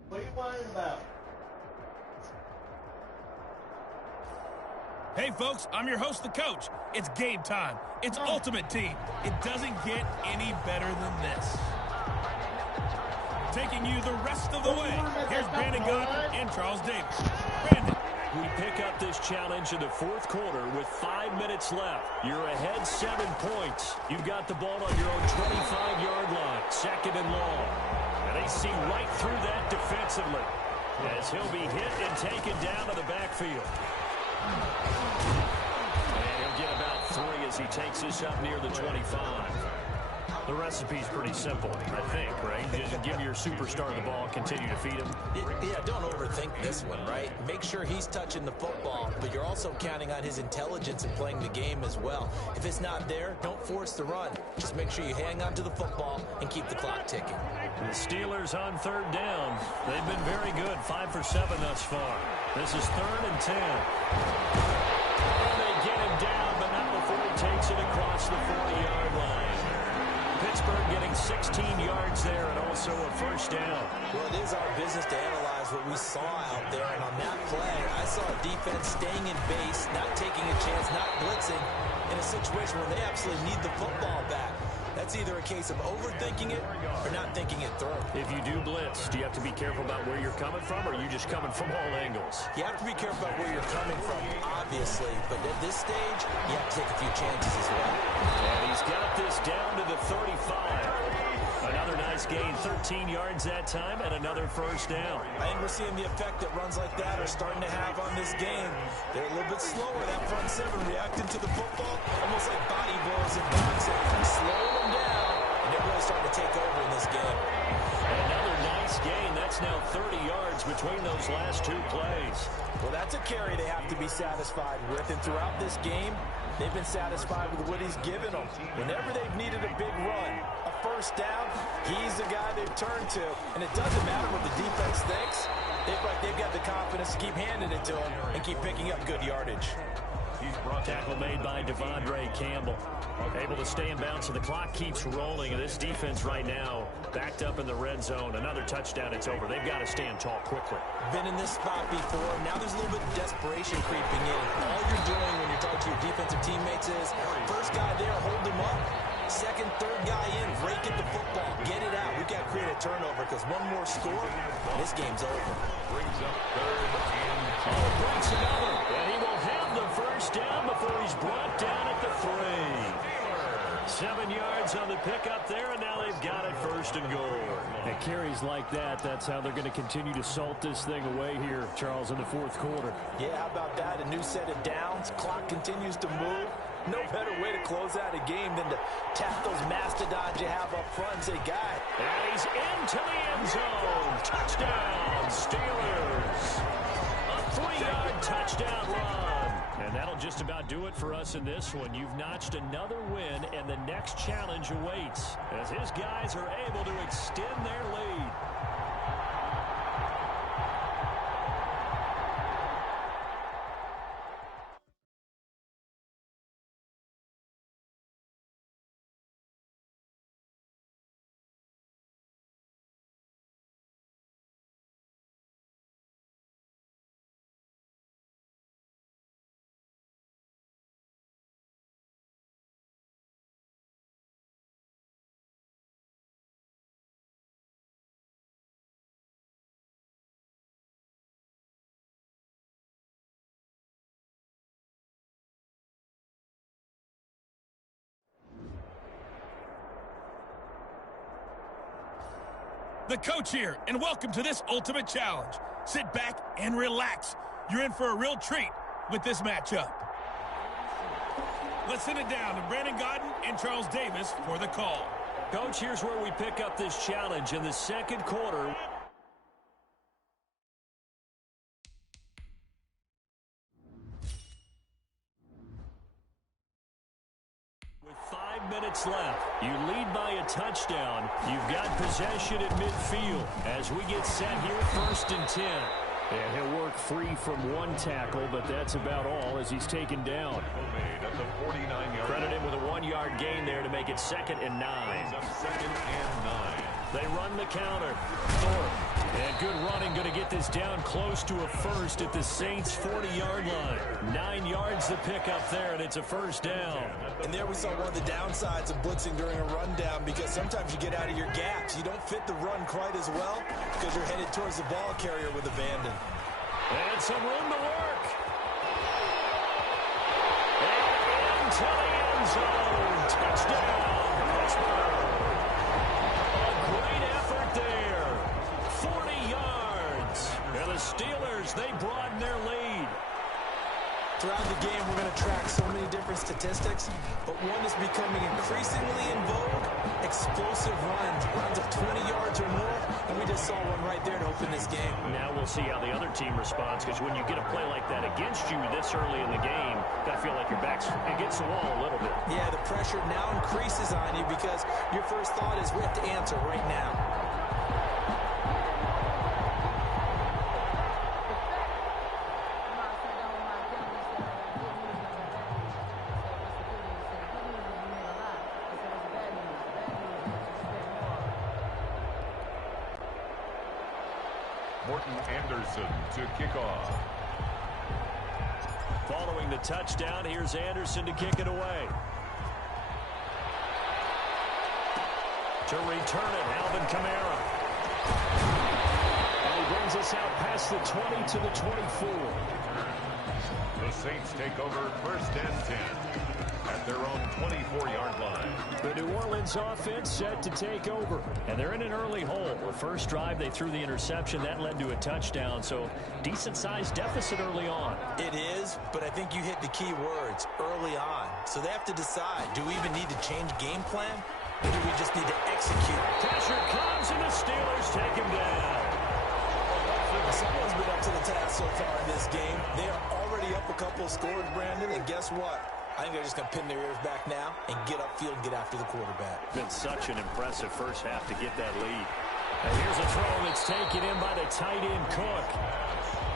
What are you whining about? Hey, folks, I'm your host, the coach. It's game time. It's Ultimate Team. It doesn't get any better than this. Taking you the rest of the way, here's Brandon Godden and Charles Davis. Brandon. We pick up this challenge in the fourth quarter with 5 minutes left. You're ahead 7 points. You've got the ball on your own 25-yard line, 2nd and long. And they see right through that defensively as he'll be hit and taken down to the backfield. And he'll get about 3 as he takes this up near the 25. The recipe's pretty simple, I think, right? Just give your superstar the ball, continue to feed him. Yeah, don't overthink this one, right? Make sure he's touching the football, but you're also counting on his intelligence in playing the game as well. If it's not there, don't force the run. Just make sure you hang on to the football and keep the clock ticking. The Steelers on 3rd down. They've been very good, 5 for 7 thus far. This is 3rd and 10. And they get him down, but not before he takes it across the 40-yard line. Pittsburgh getting 16 yards there and also a 1st down. Well, it is our business to analyze what we saw out there, and on that play, I saw a defense staying in base, not taking a chance, not blitzing, in a situation where they absolutely need the football back. That's either a case of overthinking it or not thinking it through. If you do blitz, do you have to be careful about where you're coming from, or are you just coming from all angles? You have to be careful about where you're coming from, obviously, but at this stage, you have to take a few chances as well. And he's got this down to the 35. Another nice gain, 13 yards that time, and another 1st down. I think we're seeing the effect that runs like that are starting to have on this game. They're a little bit slower, that front 7, reacting to the football, almost like body blows in boxing. Slow them down, and they're really starting to take over in this game. And another nice gain. That's now 30 yards between those last 2 plays. Well, that's a carry they have to be satisfied with, and throughout this game, they've been satisfied with what he's given them. Whenever they've needed a big run, a 1st down, he's the guy they've turned to. And it doesn't matter what the defense thinks. They've got the confidence to keep handing it to him and keep picking up good yardage. Tackle made by Devondre Campbell. Able to stay in bounds, so the clock keeps rolling. And this defense right now backed up in the red zone. Another touchdown, it's over. They've got to stand tall quickly. Been in this spot before. Now there's a little bit of desperation creeping in. All you're doing when you're talking to your defensive teammates is, 1st guy there, hold him up. 2nd, 3rd guy in, rake at the football. Get it out. We've got to create a turnover because one more score, and this game's over. Brings up 3rd and 2. Oh, breaks another. And he will have the 1st down before he's brought down at the 3. 7 yards on the pickup there, and now they've got it 1st and goal. And carries like that, that's how they're going to continue to salt this thing away here, Charles, in the 4th quarter. Yeah, how about that? A new set of downs. Clock continues to move. No better way to close out a game than to tap those mastodons you have up front and say, guy. And he's into the end zone. Touchdown, Steelers. A 3-yard touchdown run. And that'll just about do it for us in this one. You've notched another win, and the next challenge awaits as his guys are able to extend their lead. The coach here, and welcome to this Ultimate Challenge. Sit back and relax. You're in for a real treat with this matchup. Let's send it down to Brandon Godden and Charles Davis for the call. Coach, here's where we pick up this challenge in the 2nd quarter. With 5 minutes left, you lead by a touchdown. You've got possession at midfield as we get set here 1st and 10. And he'll work free from 1 tackle, but that's about all as he's taken down. Made at the 49 3-yard gain there to make it 2nd and 9. Brings up 2nd and 9. They run the counter. Thorpe. And good running, going to get this down close to a first at the Saints' 40-yard line. 9 yards to pick up there, and it's a first down. And there we saw one of the downsides of blitzing during a rundown, because sometimes you get out of your gaps. You don't fit the run quite as well because you're headed towards the ball carrier with abandon. And some room to work. And into the end zone. Touchdown, Pittsburgh. A great effort there. 40 yards. And the Steelers, they broaden their lead. Throughout the game, we're going to track so many different statistics, but one is becoming increasingly in vogue: explosive runs of 20 yards or more, and we just saw one right there to open this game. Now we'll see how the other team responds, because when you get a play like that against you this early in the game, you got to feel like your back's against the wall a little bit. Yeah, the pressure now increases on you because your first thought is we have to answer right now. Anderson to kick off. Following the touchdown, here's Anderson to kick it away. To return it, Alvin Kamara. And he brings us out past the 20 to the 24. The Saints take over 1st and 10 at their own 24-yard line. The New Orleans offense set to take over. And they're in an early hole. The first drive, they threw the interception. That led to a touchdown. So decent-sized deficit early on. It is, but I think you hit the key words, early on. So they have to decide, do we even need to change game plan? Or do we just need to execute? Pressure comes, and the Steelers take him down. Someone's been up to the task so far in this game. They are already up a couple of scores, Brandon, and guess what? I think they're just going to pin their ears back now and get upfield and get after the quarterback. Been such an impressive first half to get that lead. And here's a throw that's taken in by the tight end, Cook.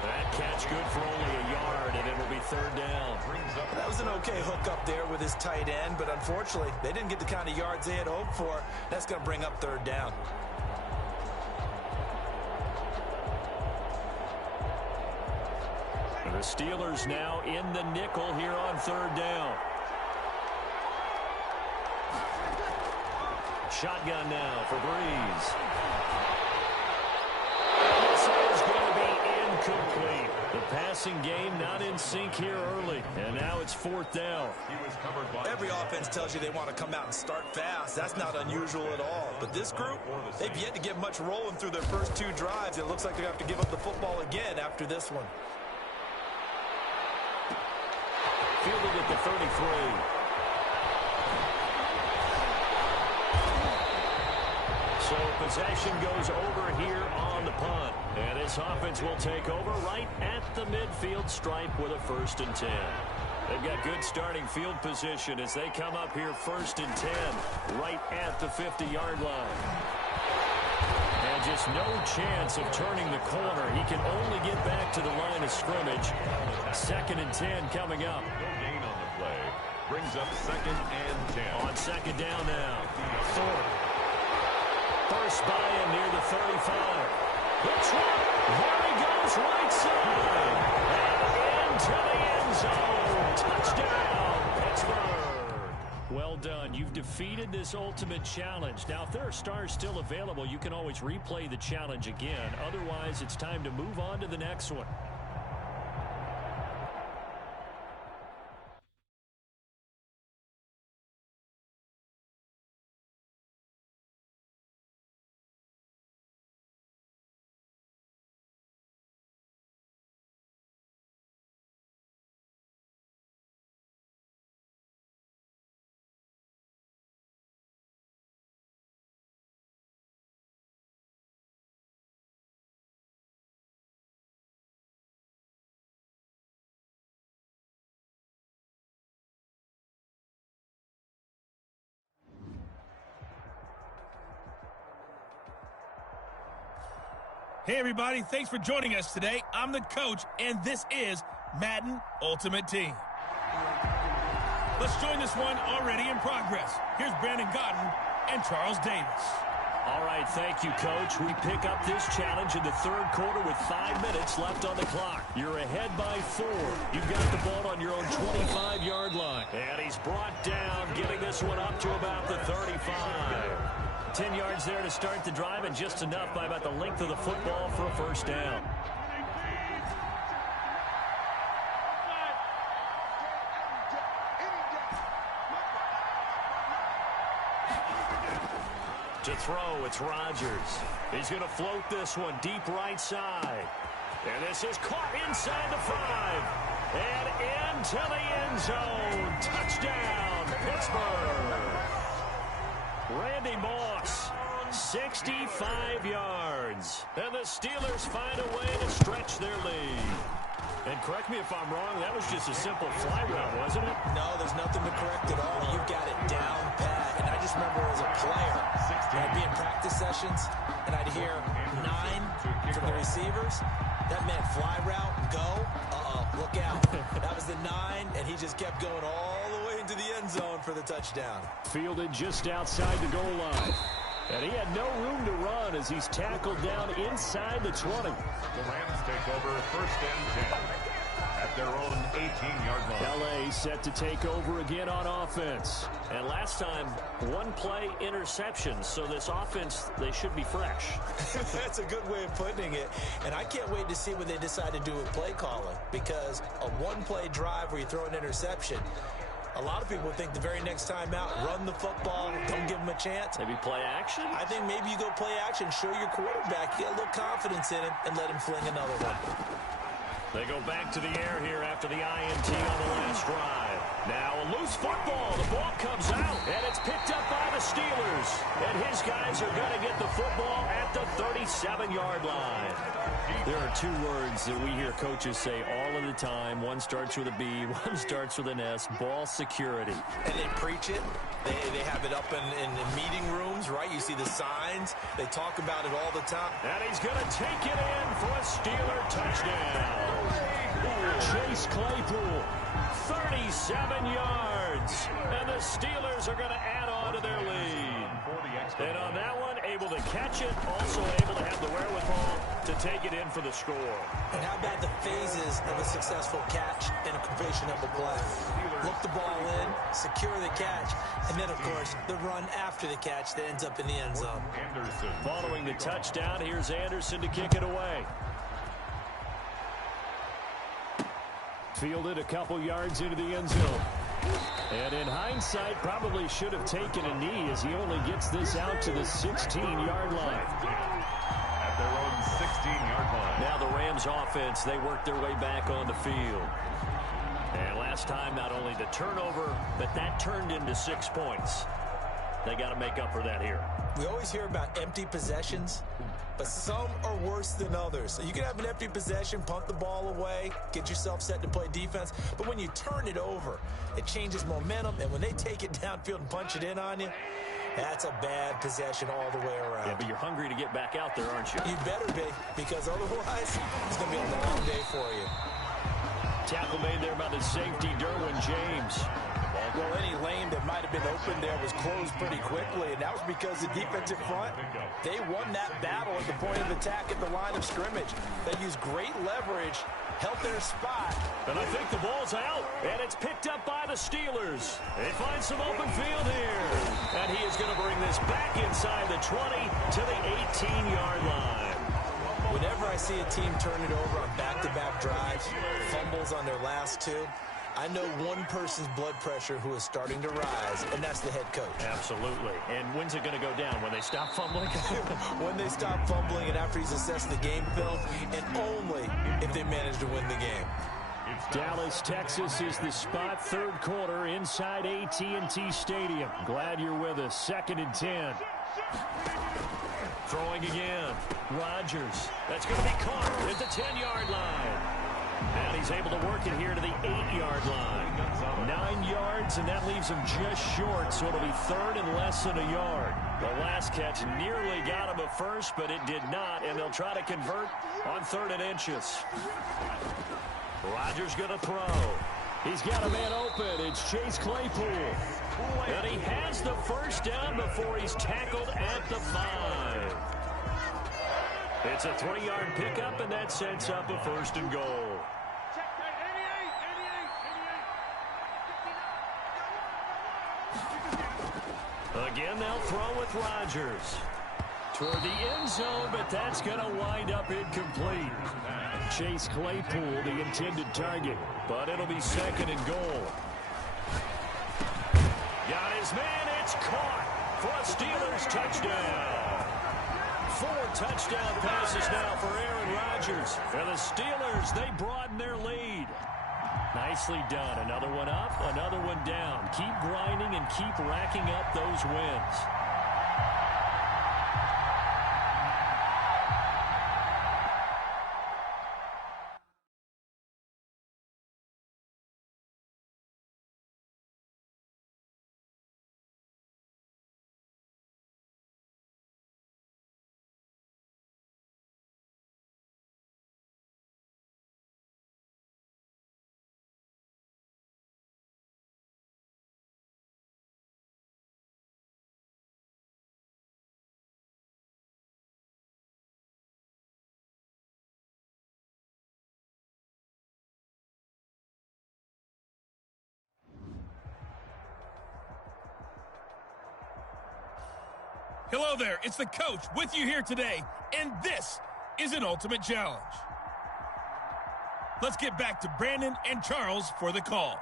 That catch good for only a yard, and it'll be 3rd down. That was an okay hook up there with his tight end, but unfortunately, they didn't get the kind of yards they had hoped for. That's going to bring up 3rd down. The Steelers now in the nickel here on 3rd down. Shotgun now for Breeze. This is going to be incomplete. The passing game not in sync here early, and now it's 4th down. Every offense tells you they want to come out and start fast. That's not unusual at all. But this group, they've yet to get much rolling through their first 2 drives. It looks like they're going to have to give up the football again after this one. Fielded at the 33. So possession goes over here on the punt. And this offense will take over right at the midfield stripe with a 1st and 10. They've got good starting field position as they come up here 1st and 10 right at the 50-yard line. And just no chance of turning the corner. He can only get back to the line of scrimmage. 2nd and 10 coming up. No gain on the play. Brings up 2nd and 10. On 2nd down now. Thorpe. First by him near the 35. Hits one. There he goes right side. And into the end zone. Touchdown, Pittsburgh. Well done. You've defeated this ultimate challenge. Now, if there are stars still available, you can always replay the challenge again. Otherwise, it's time to move on to the next one. Hey, everybody. Thanks for joining us today. I'm the coach, and this is Madden Ultimate Team. Let's join this one already in progress. Here's Brandon Godden and Charles Davis. All right, thank you, Coach. We pick up this challenge in the third quarter with 5 minutes left on the clock. You're ahead by 4. You've got the ball on your own 25-yard line. And he's brought down, getting this one up to about the 35. 10 yards there to start the drive, and just enough by about the length of the football for a first down. To throw, it's Rodgers. He's going to float this one deep right side. And this is caught inside the 5. And into the end zone. Touchdown, Pittsburgh. Randy Moss, 65 yards. And the Steelers find a way to stretch their lead. And correct me if I'm wrong, that was just a simple fly route, wasn't it? No, there's nothing to correct at all. You've got it down pat. And I just remember as a player, I'd be in practice sessions, and I'd hear 9 from the receivers. That meant fly route, go. Look out. That was the 9, and he just kept going all the way into the end zone for the touchdown. Fielded just outside the goal line. And he had no room to run as he's tackled down inside the 20. The Rams take over first and 10 at their own 18-yard line. L.A. set to take over again on offense. And last time, 1-play interception. So this offense, they should be fresh. That's a good way of putting it. And I can't wait to see what they decide to do with play calling. Because a 1-play drive where you throw an interception, a lot of people think the very next time out, run the football, don't give him a chance. Maybe play action? I think maybe you go play action, show your quarterback, get a little confidence in him, and let him fling another one. They go back to the air here after the INT on the last drive. Now a loose football. The ball comes out, and it's picked up by the Steelers. And his guys are going to get the football at the 37-yard line. There are 2 words that we hear coaches say all of the time. One starts with a B, one starts with an S, ball security. And they preach it. They have it up in meeting rooms, right? You see the signs. They talk about it all the time. And he's going to take it in for a Steeler touchdown. Chase Claypool, 37 yards. And the Steelers are going to add on to their lead. And on that one, able to catch it, also able to have the wherewithal to take it in for the score. And how about the phases of a successful catch and a completion of a play? Look the ball in, secure the catch, and then, of course, the run after the catch that ends up in the end zone. Following the touchdown, here's Anderson to kick it away. Fielded a couple yards into the end zone. And in hindsight, probably should have taken a knee as he only gets this out to the 16-yard line. At their own 16-yard line. Now the Rams offense, they work their way back on the field. And last time, not only the turnover, but that turned into 6 points. They got to make up for that here. We always hear about empty possessions, but some are worse than others. So you can have an empty possession, punt the ball away, get yourself set to play defense. But when you turn it over, it changes momentum. And when they take it downfield and punch it in on you, that's a bad possession all the way around. Yeah, but you're hungry to get back out there, aren't you? You better be, because otherwise it's going to be a long day for you. Tackle made there by the safety, Derwin James. Well, any lane that might have been open there was closed pretty quickly, and that was because the defensive front, they won that battle at the point of attack at the line of scrimmage. They used great leverage, held their spot. And I think the ball's out, and it's picked up by the Steelers. They find some open field here. And he is going to bring this back inside the 20 to the 18-yard line. Whenever I see a team turn it over on back-to-back drives, fumbles on their last 2, I know one person's blood pressure who is starting to rise, and that's the head coach. Absolutely. And when's it going to go down? When they stop fumbling? When they stop fumbling and after he's assessed the game film, and only if they manage to win the game. Dallas, Texas is the spot. Third quarter inside AT&T Stadium. Glad you're with us. 2nd and 10. Throwing again. Rodgers. That's going to be caught at the 10-yard line. And he's able to work it here to the 8-yard line. 9 yards, and that leaves him just short, so it'll be 3rd and less than a yard. The last catch nearly got him a first, but it did not, and they'll try to convert on 3rd and inches. Rodgers going to throw. He's got a man open. It's Chase Claypool. And he has the first down before he's tackled at the 5. It's a 3-yard pickup, and that sets up a 1st and goal. Again, they'll throw with Rodgers. Toward the end zone, but that's going to wind up incomplete. Chase Claypool, the intended target, but it'll be 2nd and goal. Got his man, it's caught for a Steelers touchdown. 4 touchdown passes now for Aaron Rodgers. And the Steelers, they broaden their lead. Nicely done. Another one up, another one down. Keep grinding and keep racking up those wins. Hello there, it's the coach with you here today, and this is an ultimate challenge. Let's get back to Brandon and Charles for the call.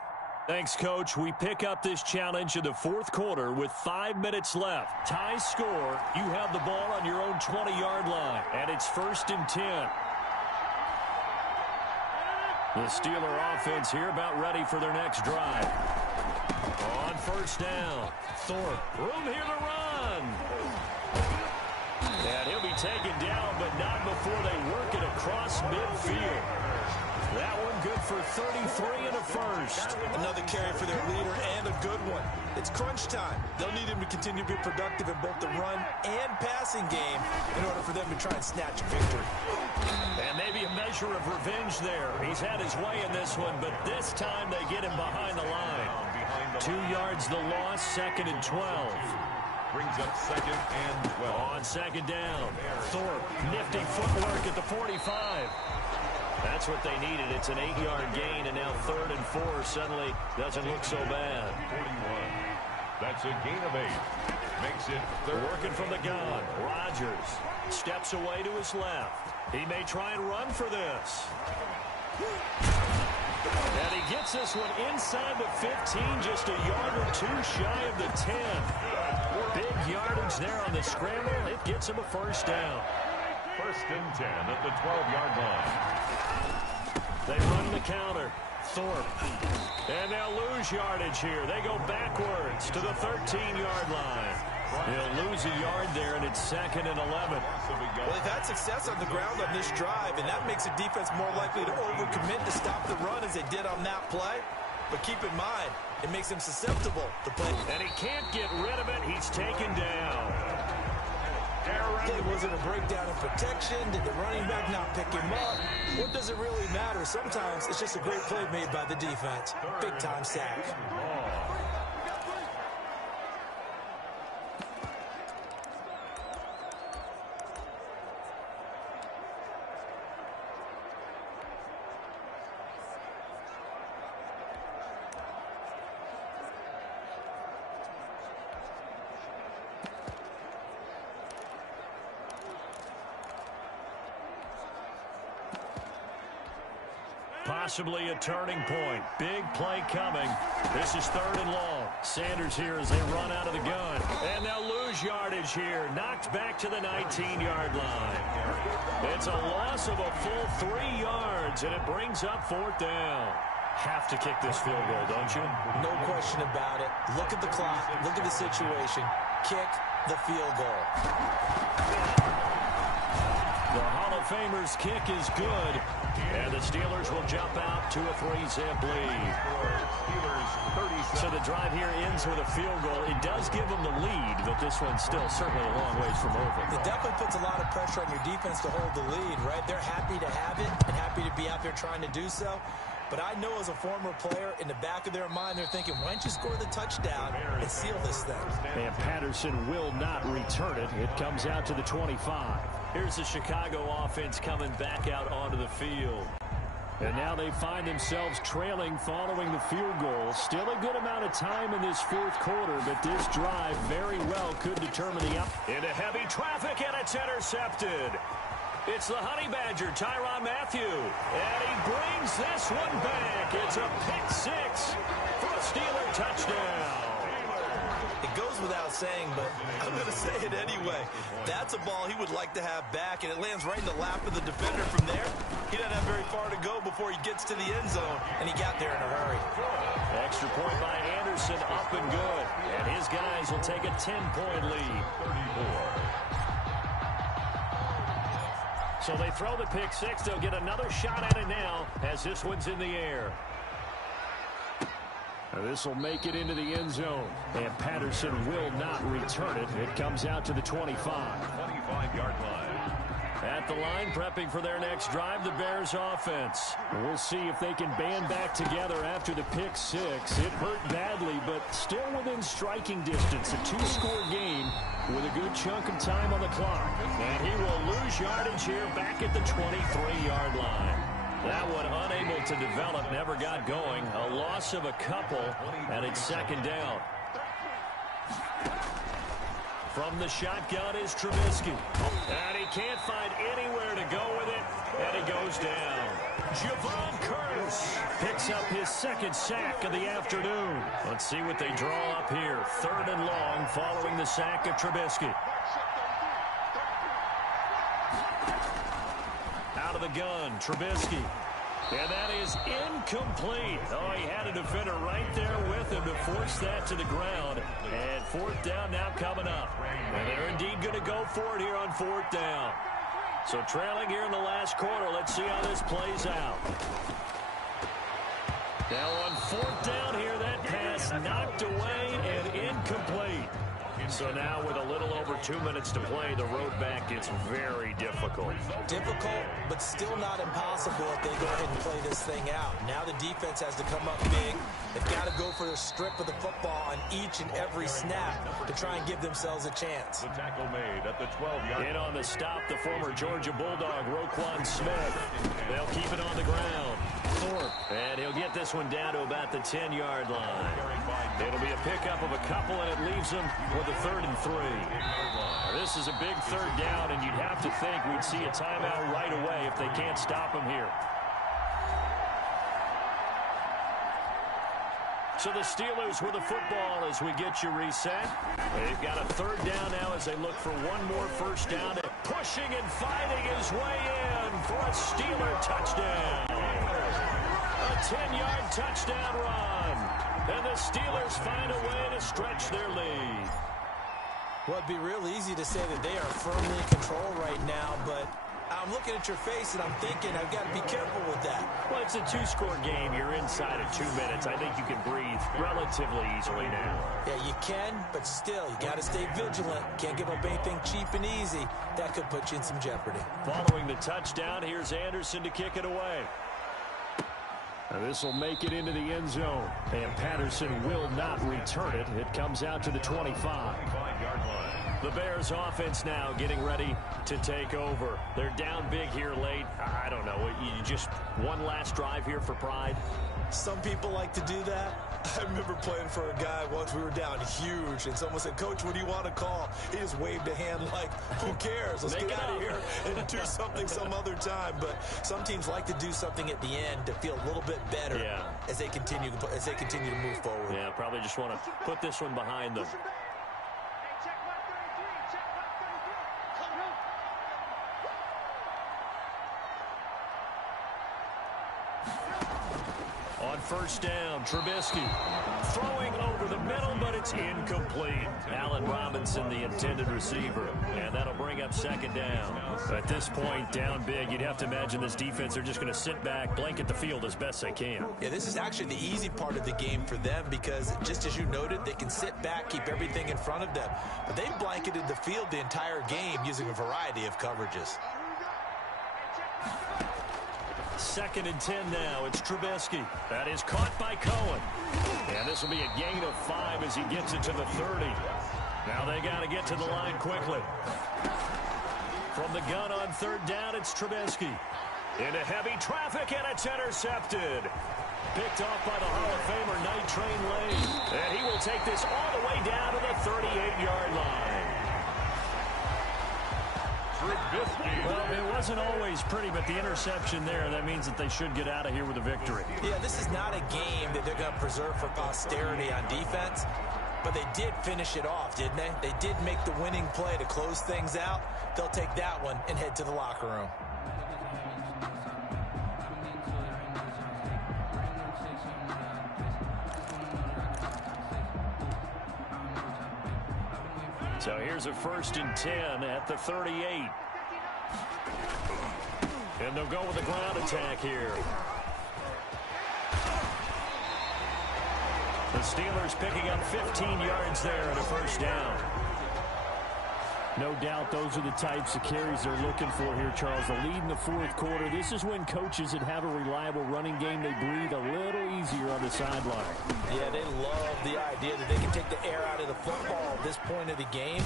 Thanks, Coach. We pick up this challenge in the 4th quarter with 5 minutes left. Tie score, you have the ball on your own 20-yard line, and it's 1st and 10. The Steeler offense here about ready for their next drive. On 1st down, Thorpe, room here to run. And he'll be taken down, but not before they work it across midfield. That one good for 33 and a 1st. Another carry for their leader and a good one. It's crunch time. They'll need him to continue to be productive in both the run and passing game in order for them to try and snatch a victory. And maybe a measure of revenge there. He's had his way in this one, but this time they get him behind the line. 2 yards the loss, 2nd and 12. Brings up 2nd and 12. On 2nd down, Thorpe, nifty footwork at the 45. That's what they needed. It's an 8-yard gain, and now 3rd and 4 suddenly doesn't look so bad. 41. That's a gain of 8. Makes it 3rd. Working from the gun, Rodgers steps away to his left. He may try and run for this. And he gets this one inside the 15, just a yard or 2 shy of the 10. Big yardage there on the scramble. It gets him a 1st down. 1st and 10 at the 12-yard line. They run the counter. Thorpe. And they'll lose yardage here. They go backwards to the 13-yard line. They'll lose a yard there, and it's 2nd and 11. Well, they've had success on the ground on this drive, and that makes the defense more likely to overcommit to stop the run as they did on that play. But keep in mind, it makes them susceptible to play. And he can't get rid of it. He's taken down. Okay, was it a breakdown in protection? Did the running back not pick him up? What does it really matter? Sometimes it's just a great play made by the defense. Big-time sack. Possibly a turning point. Big play coming. This is 3rd and long. Sanders here as they run out of the gun. And they'll lose yardage here. Knocked back to the 19-yard line. It's a loss of a full 3 yards, and it brings up 4th down. Have to kick this field goal, don't you? No question about it. Look at the clock. Look at the situation. Kick the field goal. The Hall of Famer's kick is good, and the Steelers will jump out to a 3-zip lead. So the drive here ends with a field goal. It does give them the lead, but this one's still certainly a long ways from over. It definitely puts a lot of pressure on your defense to hold the lead, right? They're happy to have it and happy to be out there trying to do so. But I know as a former player, in the back of their mind, they're thinking, why don't you score the touchdown and seal this thing? And Patterson will not return it. It comes out to the 25. Here's the Chicago offense coming back out onto the field. And now they find themselves trailing following the field goal. Still a good amount of time in this fourth quarter, but this drive very well could determine the up. Into heavy traffic, and it's intercepted. It's the Honey Badger, Tyrann Mathieu. And he brings this one back. It's a pick six for a Steeler touchdown. It goes without saying, but I'm going to say it anyway. That's a ball he would like to have back, and it lands right in the lap of the defender. From there, he doesn't have very far to go before he gets to the end zone, and he got there in a hurry. Extra point by Anderson, up and good. And his guys will take a 10-point lead. 34. So they throw the pick six. They'll get another shot at it now as this one's in the air. This will make it into the end zone. And Patterson will not return it. It comes out to the 25. 25-yard line. At the line, prepping for their next drive, the Bears offense. We'll see if they can band back together after the pick six. It hurt badly, but still within striking distance. A two-score game with a good chunk of time on the clock. And he will lose yardage here back at the 23-yard line. That one unable to develop, never got going. A loss of a couple, and it's second down. From the shotgun is Trubisky. And he can't find anywhere to go with it, and he goes down. Javon Curse picks up his second sack of the afternoon. Let's see what they draw up here. 3rd and long following the sack of Trubisky. Out of the gun, Trubisky. And that is incomplete. Oh, he had a defender right there with him to force that to the ground. And 4th down now coming up. And they're indeed going to go for it here on 4th down. So trailing here in the last quarter. Let's see how this plays out. Now on 4th down here, that pass knocked away and incomplete. So now with a little over 2 minutes to play, the road back gets very difficult. Difficult, but still not impossible if they go ahead and play this thing out. Now the defense has to come up big. They've got to go for the strip of the football on each and every snap to try and give themselves a chance. The tackle made at the 12-yard line. In on the stop, the former Georgia Bulldog, Roquan Smith. They'll keep it on the ground. And he'll get this one down to about the 10-yard line. It'll be a pickup of a couple, and it leaves them with a 3rd and 3. This is a big 3rd down, and you'd have to think we'd see a timeout right away if they can't stop him here. So the Steelers with the football as we get you reset. They've got a 3rd down now as they look for one more 1st down. Pushing and fighting his way in for a Steeler touchdown. A 10-yard touchdown run. And the Steelers find a way to stretch their lead. Well, it'd be real easy to say that they are firmly in control right now, but I'm looking at your face and I'm thinking I've got to be careful with that. Well, it's a 2-score game. You're inside of 2 minutes. I think you can breathe relatively easily now. Yeah, you can, but still, you got to stay vigilant. Can't give up anything cheap and easy. That could put you in some jeopardy. Following the touchdown, here's Anderson to kick it away. Now this will make it into the end zone. And Patterson will not return it. It comes out to the 25. 5-yard line. The Bears offense now getting ready to take over. They're down big here late. I don't know. You just one last drive here for pride? Some people like to do that. I remember playing for a guy once. We were down huge, and someone said, "Coach, what do you want to call?" He just waved a hand like, who cares? Let's get out of here and do something some other time. But some teams like to do something at the end to feel a little bit better as they continue to move forward. Yeah, probably just want to put this one behind them. On 1st down, Trubisky throwing over the middle, but it's incomplete. Allen Robinson, the intended receiver, and that'll bring up 2nd down. At this point, down big, you'd have to imagine this defense are just going to sit back, blanket the field as best they can. Yeah, this is actually the easy part of the game for them because, just as you noted, they can sit back, keep everything in front of them. But they've blanketed the field the entire game using a variety of coverages. 2nd and 10 now. It's Trubisky. That is caught by Cohen. And this will be a gain of 5 as he gets it to the 30. Now they got to get to the line quickly. From the gun on 3rd down, it's Trubisky. Into heavy traffic, and it's intercepted. Picked off by the Hall of Famer, Night Train Lane. And he will take this all the way down to the 38-yard line. Well, it wasn't always pretty, but the interception there, that means that they should get out of here with a victory. Yeah, this is not a game that they're going to preserve for posterity on defense, but they did finish it off, didn't they? They did make the winning play to close things out. They'll take that one and head to the locker room. So here's a 1st and 10 at the 38. And they'll go with a ground attack here. The Steelers picking up 15 yards there and a 1st down. No doubt those are the types of carries they're looking for here, Charles. The lead in the 4th quarter. This is when coaches that have a reliable running game, they breathe a little easier on the sideline. Yeah, they love the idea that they can take the air out of the football at this point of the game.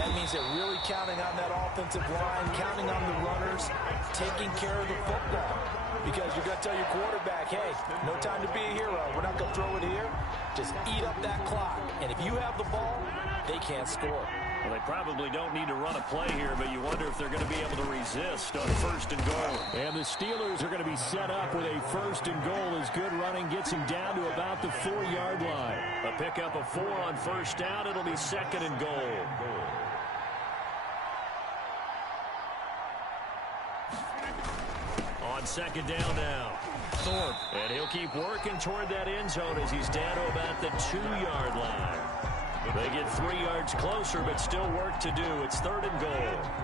That means they're really counting on that offensive line, counting on the runners, taking care of the football. Because you're going to tell your quarterback, hey, no time to be a hero. We're not going to throw it here. Just eat up that clock. And if you have the ball, they can't score. Well, they probably don't need to run a play here, but you wonder if they're going to be able to resist on 1st and goal. And the Steelers are going to be set up with a 1st and goal as good running gets him down to about the 4-yard line. A pickup of 4 on 1st down. It'll be 2nd and goal. On 2nd down now, Thorpe. And he'll keep working toward that end zone as he's down to about the 2-yard line. They get 3 yards closer, but still work to do. It's 3rd and goal.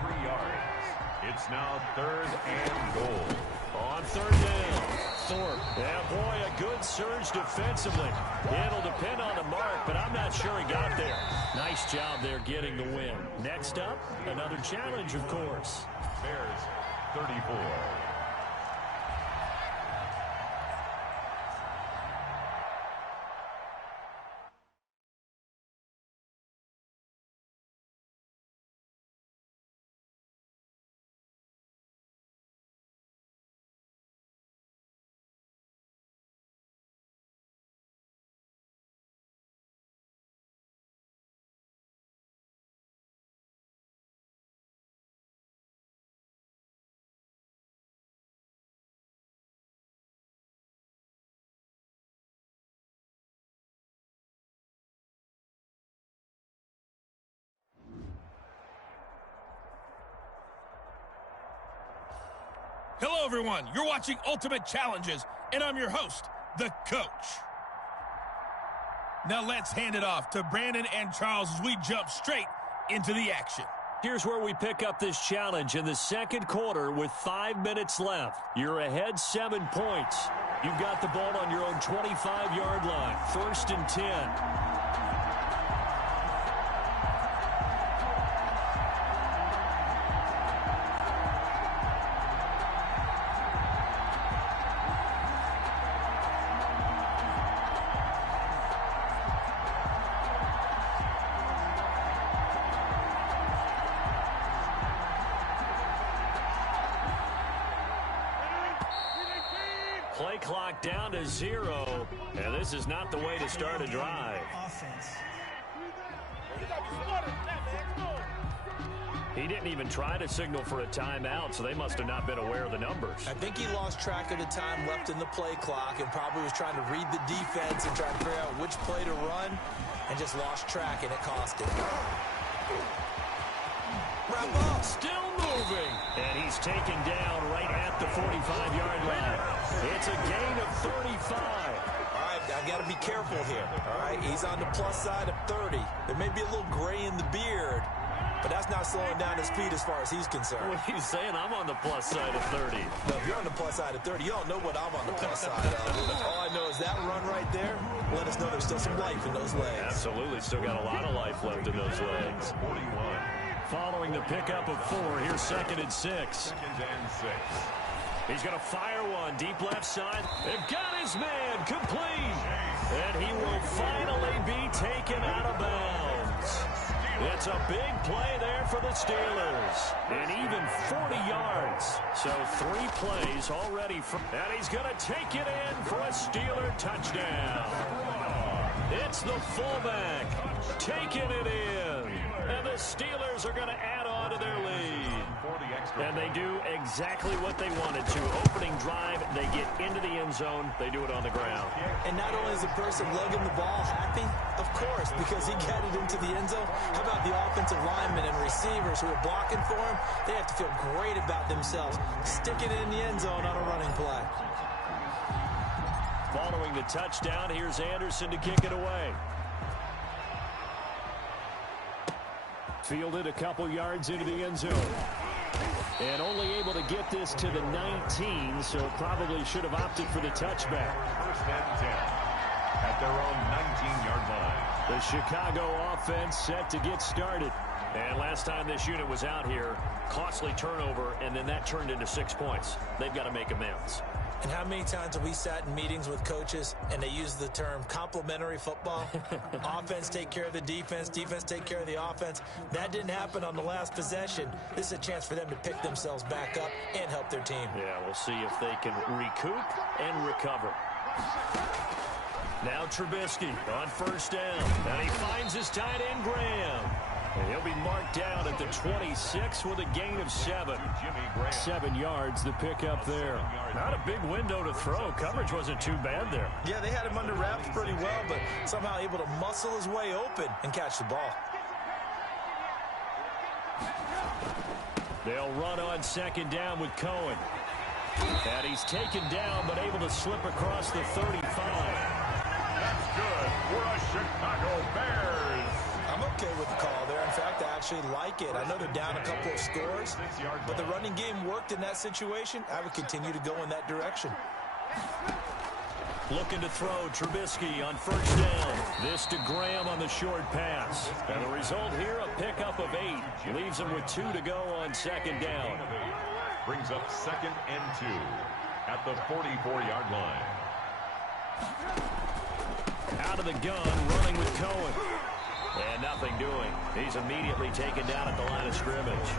3 yards. It's now 3rd and goal. On 3rd down, Thorpe. Yeah, boy, a good surge defensively. It'll depend on the mark, but I'm not sure he got there. Nice job there getting the win. Next up, another challenge, of course. Bears 34. Hello, everyone. You're watching Ultimate Challenges, and I'm your host, the Coach. Now let's hand it off to Brandon and Charles as we jump straight into the action. Here's where we pick up this challenge in the 2nd quarter with 5 minutes left. You're ahead 7 points. You've got the ball on your own 25-yard line. 1st and 10. Play clock down to 0, and this is not the way to start a drive. He didn't even try to signal for a timeout, so they must have not been aware of the numbers. I think he lost track of the time left in the play clock and probably was trying to read the defense and trying to figure out which play to run and just lost track, and it cost him. Wrap up. Still moving. And he's taken down right at the 45-yard line. It's a gain of 35. All right, I've got to be careful here. All right, he's on the plus side of 30. There may be a little gray in the beard, but that's not slowing down his feet as far as he's concerned. What are you saying? I'm on the plus side of 30. No, if you're on the plus side of 30, you don't know what I'm on the plus side of. All I know is that run right there let us know there's still some life in those legs. Absolutely. Still got a lot of life left in those legs. 41. Following the pickup of 4, here's 2nd and 6. 2nd and 6. He's going to fire one deep left side. They've got his man complete. And he will finally be taken out of bounds. It's a big play there for the Steelers. And even 40 yards. So 3 plays already. And he's going to take it in for a Steeler touchdown. It's the fullback taking it in. And the Steelers are going to add on to their lead. And they do exactly what they wanted to. Opening drive, they get into the end zone. They do it on the ground. And not only is the person lugging the ball happy, of course, because he got it into the end zone. How about the offensive linemen and receivers who are blocking for him? They have to feel great about themselves. Sticking it in the end zone on a running play. Following the touchdown, here's Anderson to kick it away. Fielded a couple yards into the end zone. And only able to get this to the 19, so probably should have opted for the touchback. First and 10 at their own 19-yard line. The Chicago offense set to get started. And last time this unit was out here, costly turnover, and then that turned into 6 points. They've got to make amends. And how many times have we sat in meetings with coaches and they use the term complementary football? Offense take care of the defense, defense take care of the offense. That didn't happen on the last possession. This is a chance for them to pick themselves back up and help their team. Yeah, we'll see if they can recoup and recover. Now Trubisky on first down. And he finds his tight end, Graham. And he'll be marked down at the 26 with a gain of 7. 7 yards the pickup there. Not a big window to throw. Coverage wasn't too bad there. Yeah, they had him under wraps pretty well, but somehow able to muscle his way open and catch the ball. They'll run on second down with Cohen. And he's taken down, but able to slip across the 35. That's good for a Chicago Bears. I'm okay with the call there. In fact, I actually like it. I know they're down a couple of scores, but the running game worked in that situation. I would continue to go in that direction. Looking to throw Trubisky on first down. This to Graham on the short pass. And the result here, a pickup of 8. Leaves him with 2 to go on second down. Brings up 2nd and 2 at the 44-yard line. Out of the gun, running with Cohen. And nothing doing. He's immediately taken down at the line of scrimmage.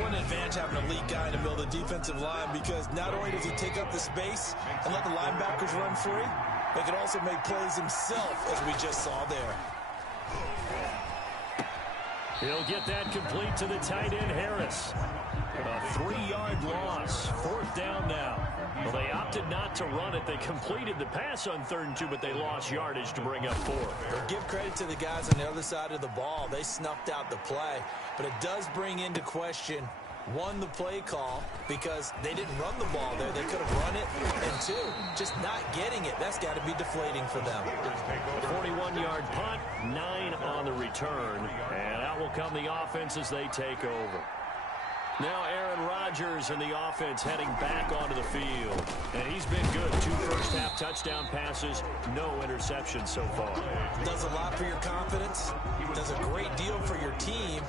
What an advantage having a elite guy in the middle of the defensive line, because not only does he take up the space and let the linebackers run free, but he can also make plays himself, as we just saw there. He'll get that complete to the tight end, Harris. A 3-yard loss. 4th down now. Well, they opted not to run it. They completed the pass on 3rd and 2, but they lost yardage to bring up 4. But give credit to the guys on the other side of the ball. They snuffed out the play. But it does bring into question, 1, the play call, because they didn't run the ball there. They could have run it. And 2, just not getting it. That's got to be deflating for them. 41-yard punt, 9 on the return. And out will come the offense as they take over. Now Aaron Rodgers and the offense heading back onto the field. And he's been good. 2 first-half touchdown passes, no interceptions so far. Does a lot for your confidence. Does a great deal for your team.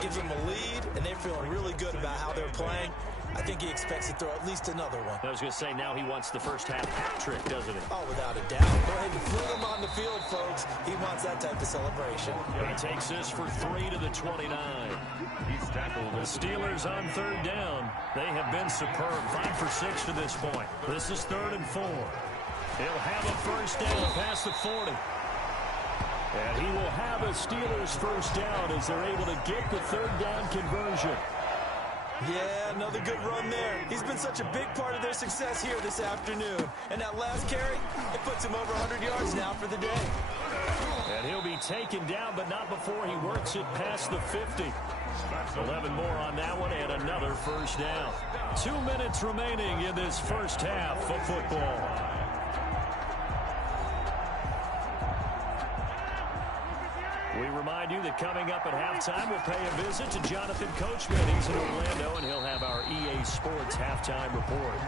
Gives them a lead, and they're feeling really good about how they're playing. I think he expects to throw at least another one. I was going to say, now he wants the first-half hat trick, doesn't he? Oh, without a doubt. Go ahead and fling him on the field, folks. He wants that type of celebration. He takes this for 3 to the 29. He's tackled. The Steelers on 3rd down. They have been superb. 5 for 6 to this point. This is 3rd and 4. He'll have a first down past the 40. And he will have a Steelers first down as they're able to get the 3rd down conversion. Yeah, another good run there. He's been such a big part of their success here this afternoon. And that last carry, it puts him over 100 yards now for the day. And he'll be taken down, but not before he works it past the 50. 11 more on that one and another first down. 2 minutes remaining in this first half of football. We remind you that coming up at halftime, we'll pay a visit to Jonathan Coachman. He's in Orlando, and he'll have our EA Sports halftime report.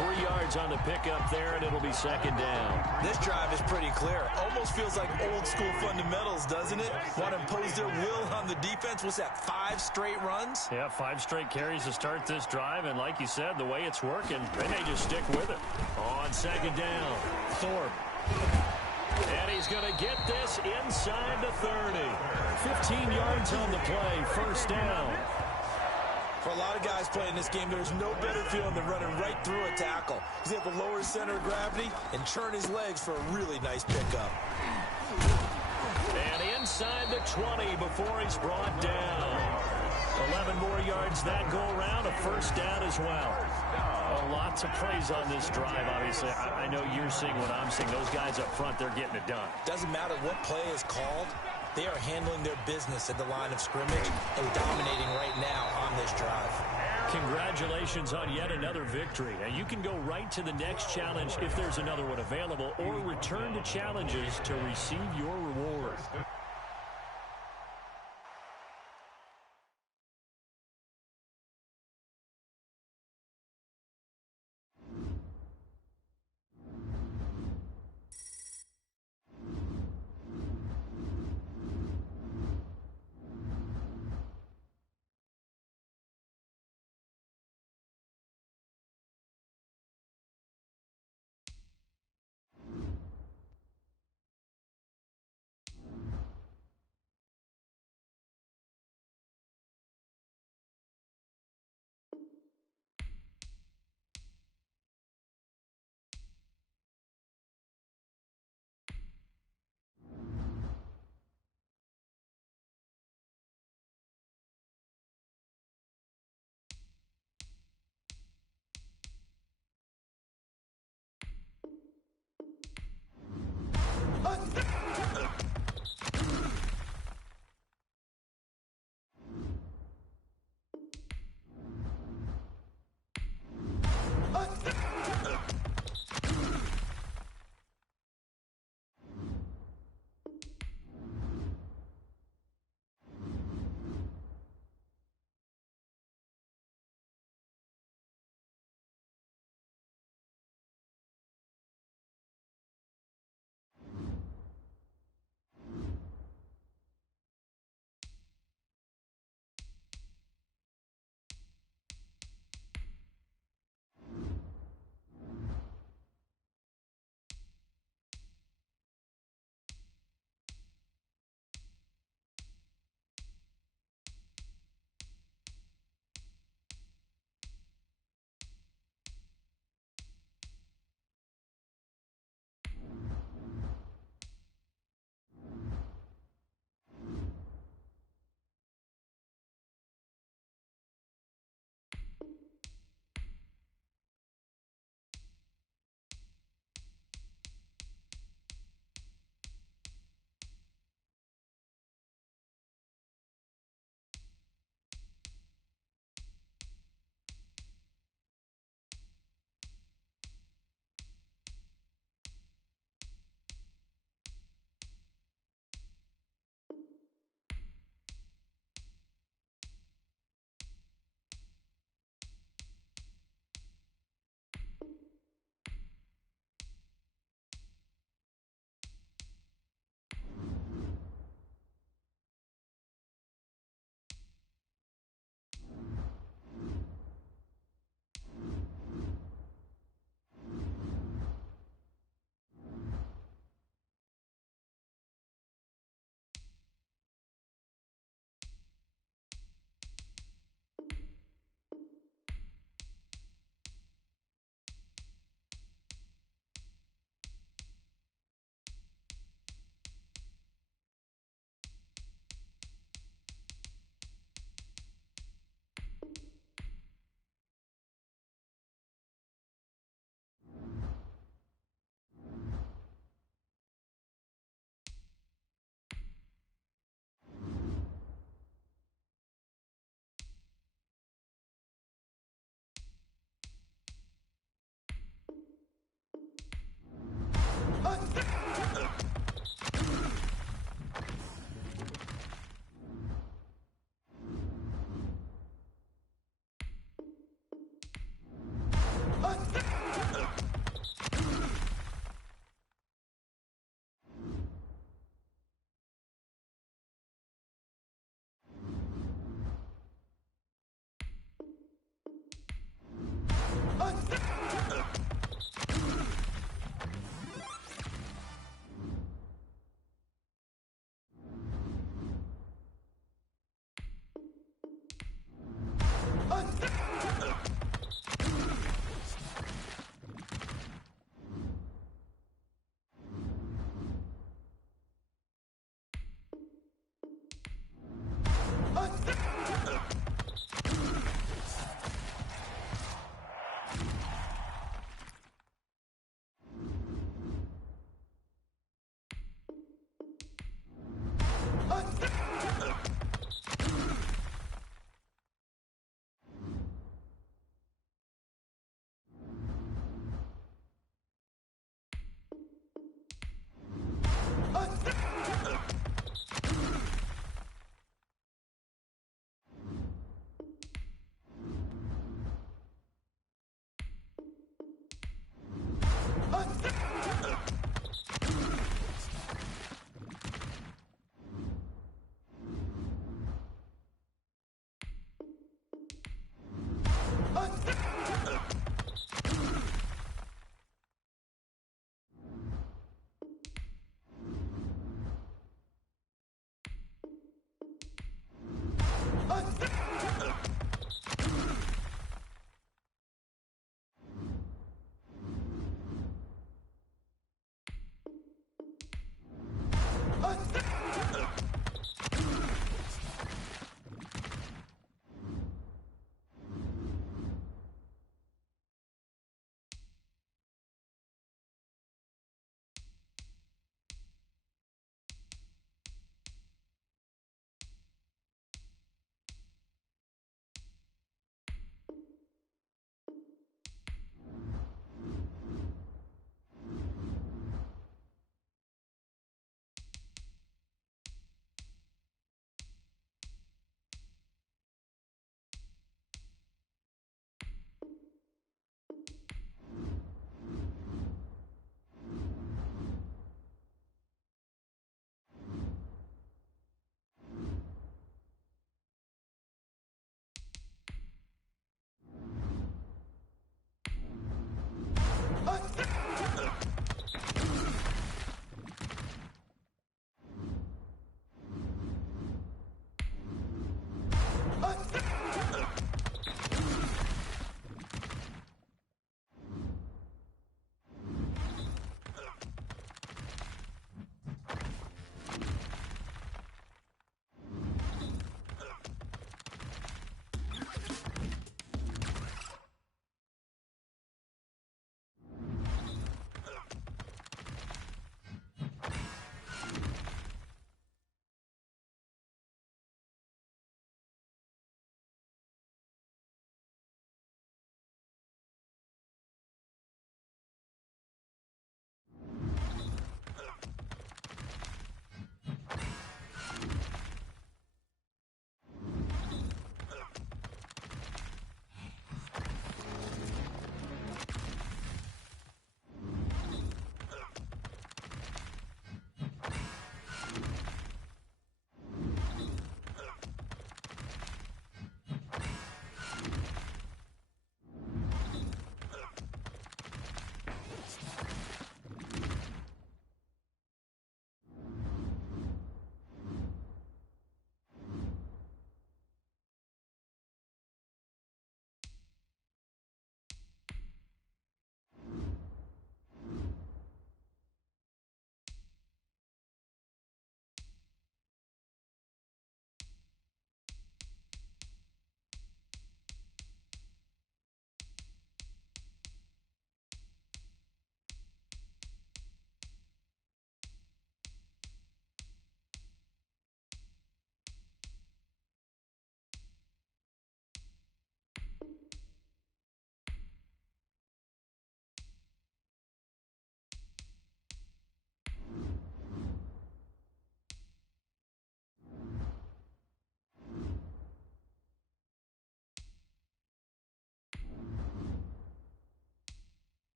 3 yards on the pickup there, and it'll be second down. This drive is pretty clear. Almost feels like old school fundamentals, doesn't it? Want to impose their will on the defense. What's that, 5 straight runs? Yeah, 5 straight carries to start this drive, and like you said, the way it's working, they may just stick with it. On second down, Thorpe. And he's going to get this inside the 30. 15 yards on the play, first down. For a lot of guys playing this game, there's no better feeling than running right through a tackle. He's able to lower his center of gravity and churn his legs for a really nice pickup. And inside the 20 before he's brought down. 11 more yards that go around, a first down as well. Lots of praise on this drive, obviously. I know you're seeing what I'm seeing. Those guys up front, they're getting it done. Doesn't matter what play is called. They are handling their business at the line of scrimmage and dominating right now on this drive. Congratulations on yet another victory. Now, you can go right to the next challenge if there's another one available, or return to challenges to receive your reward.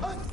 Huh?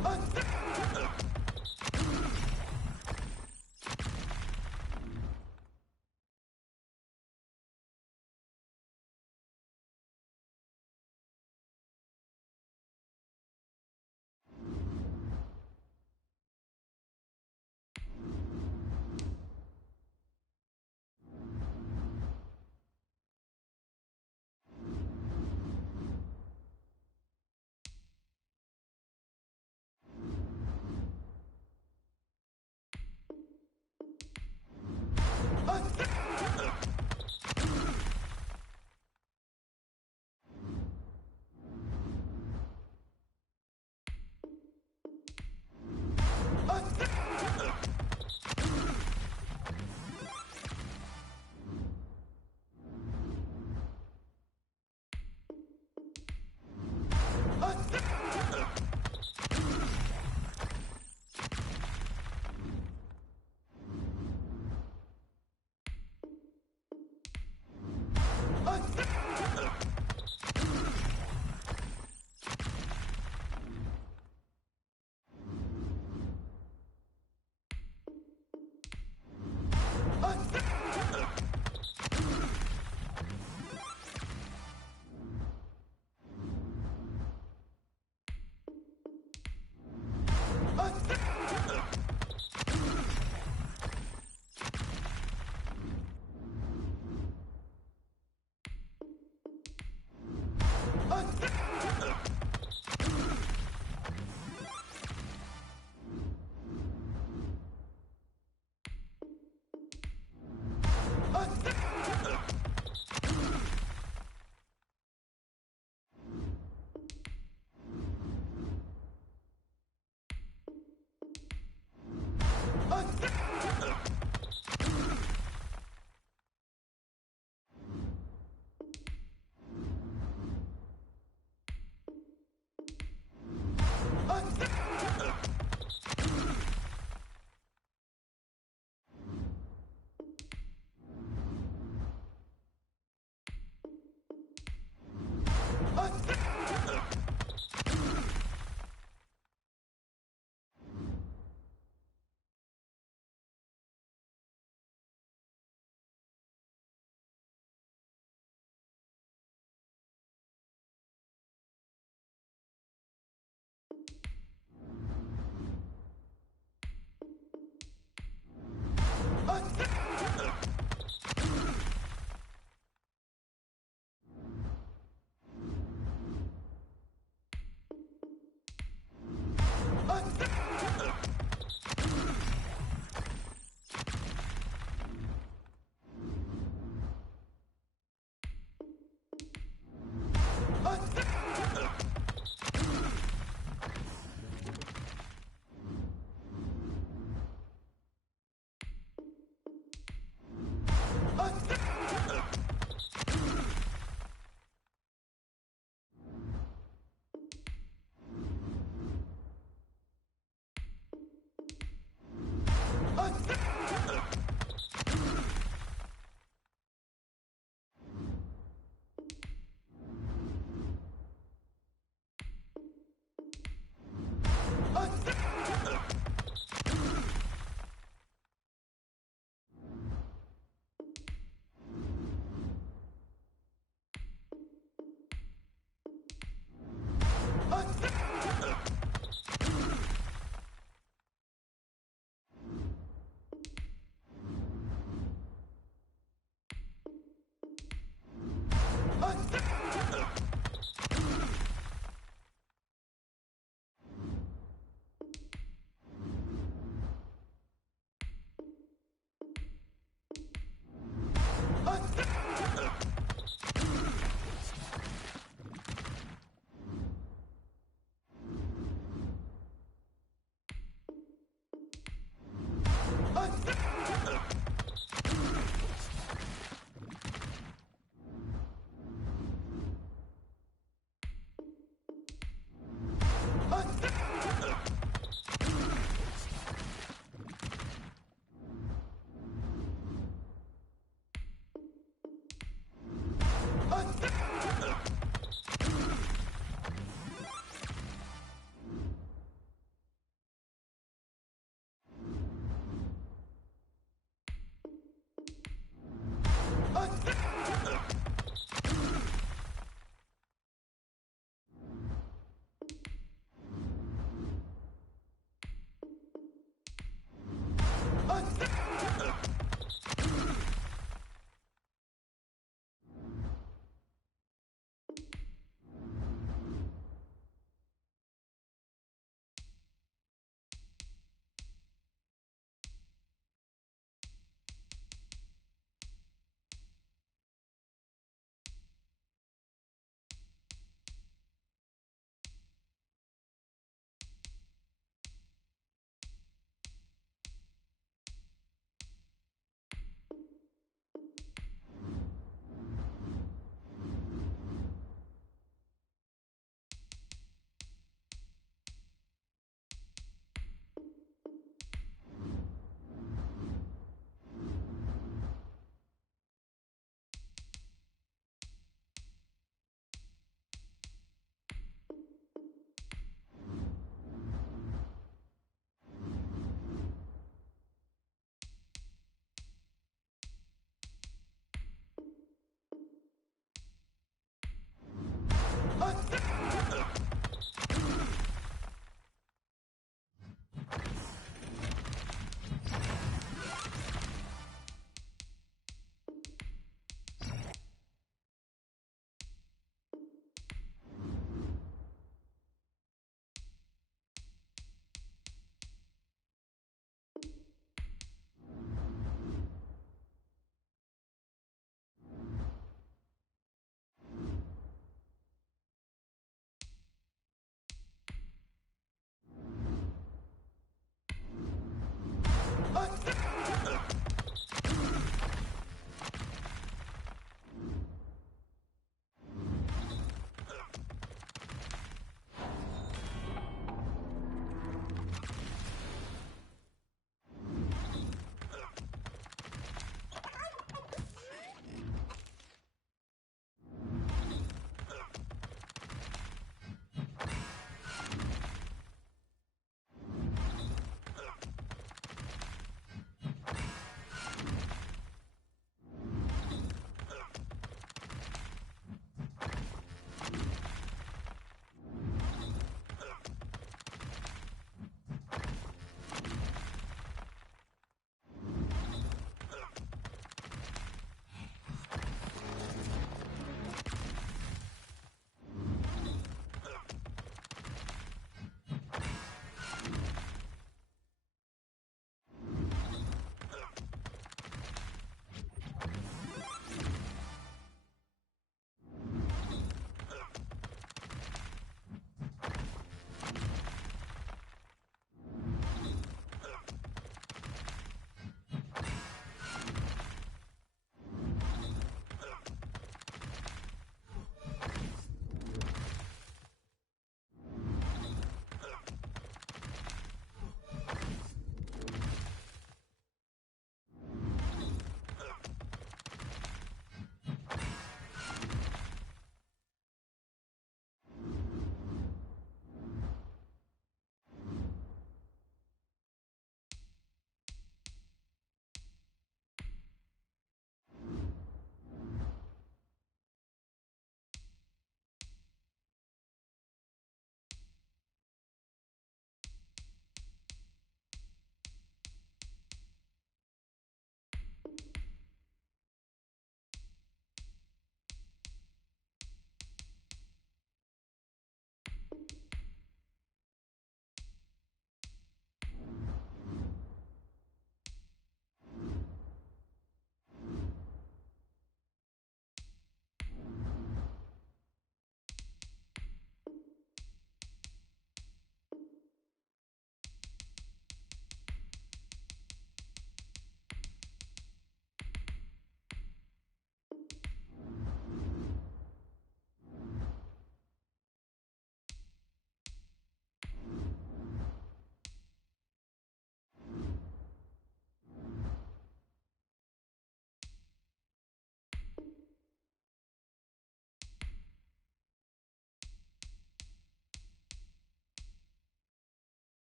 Huh?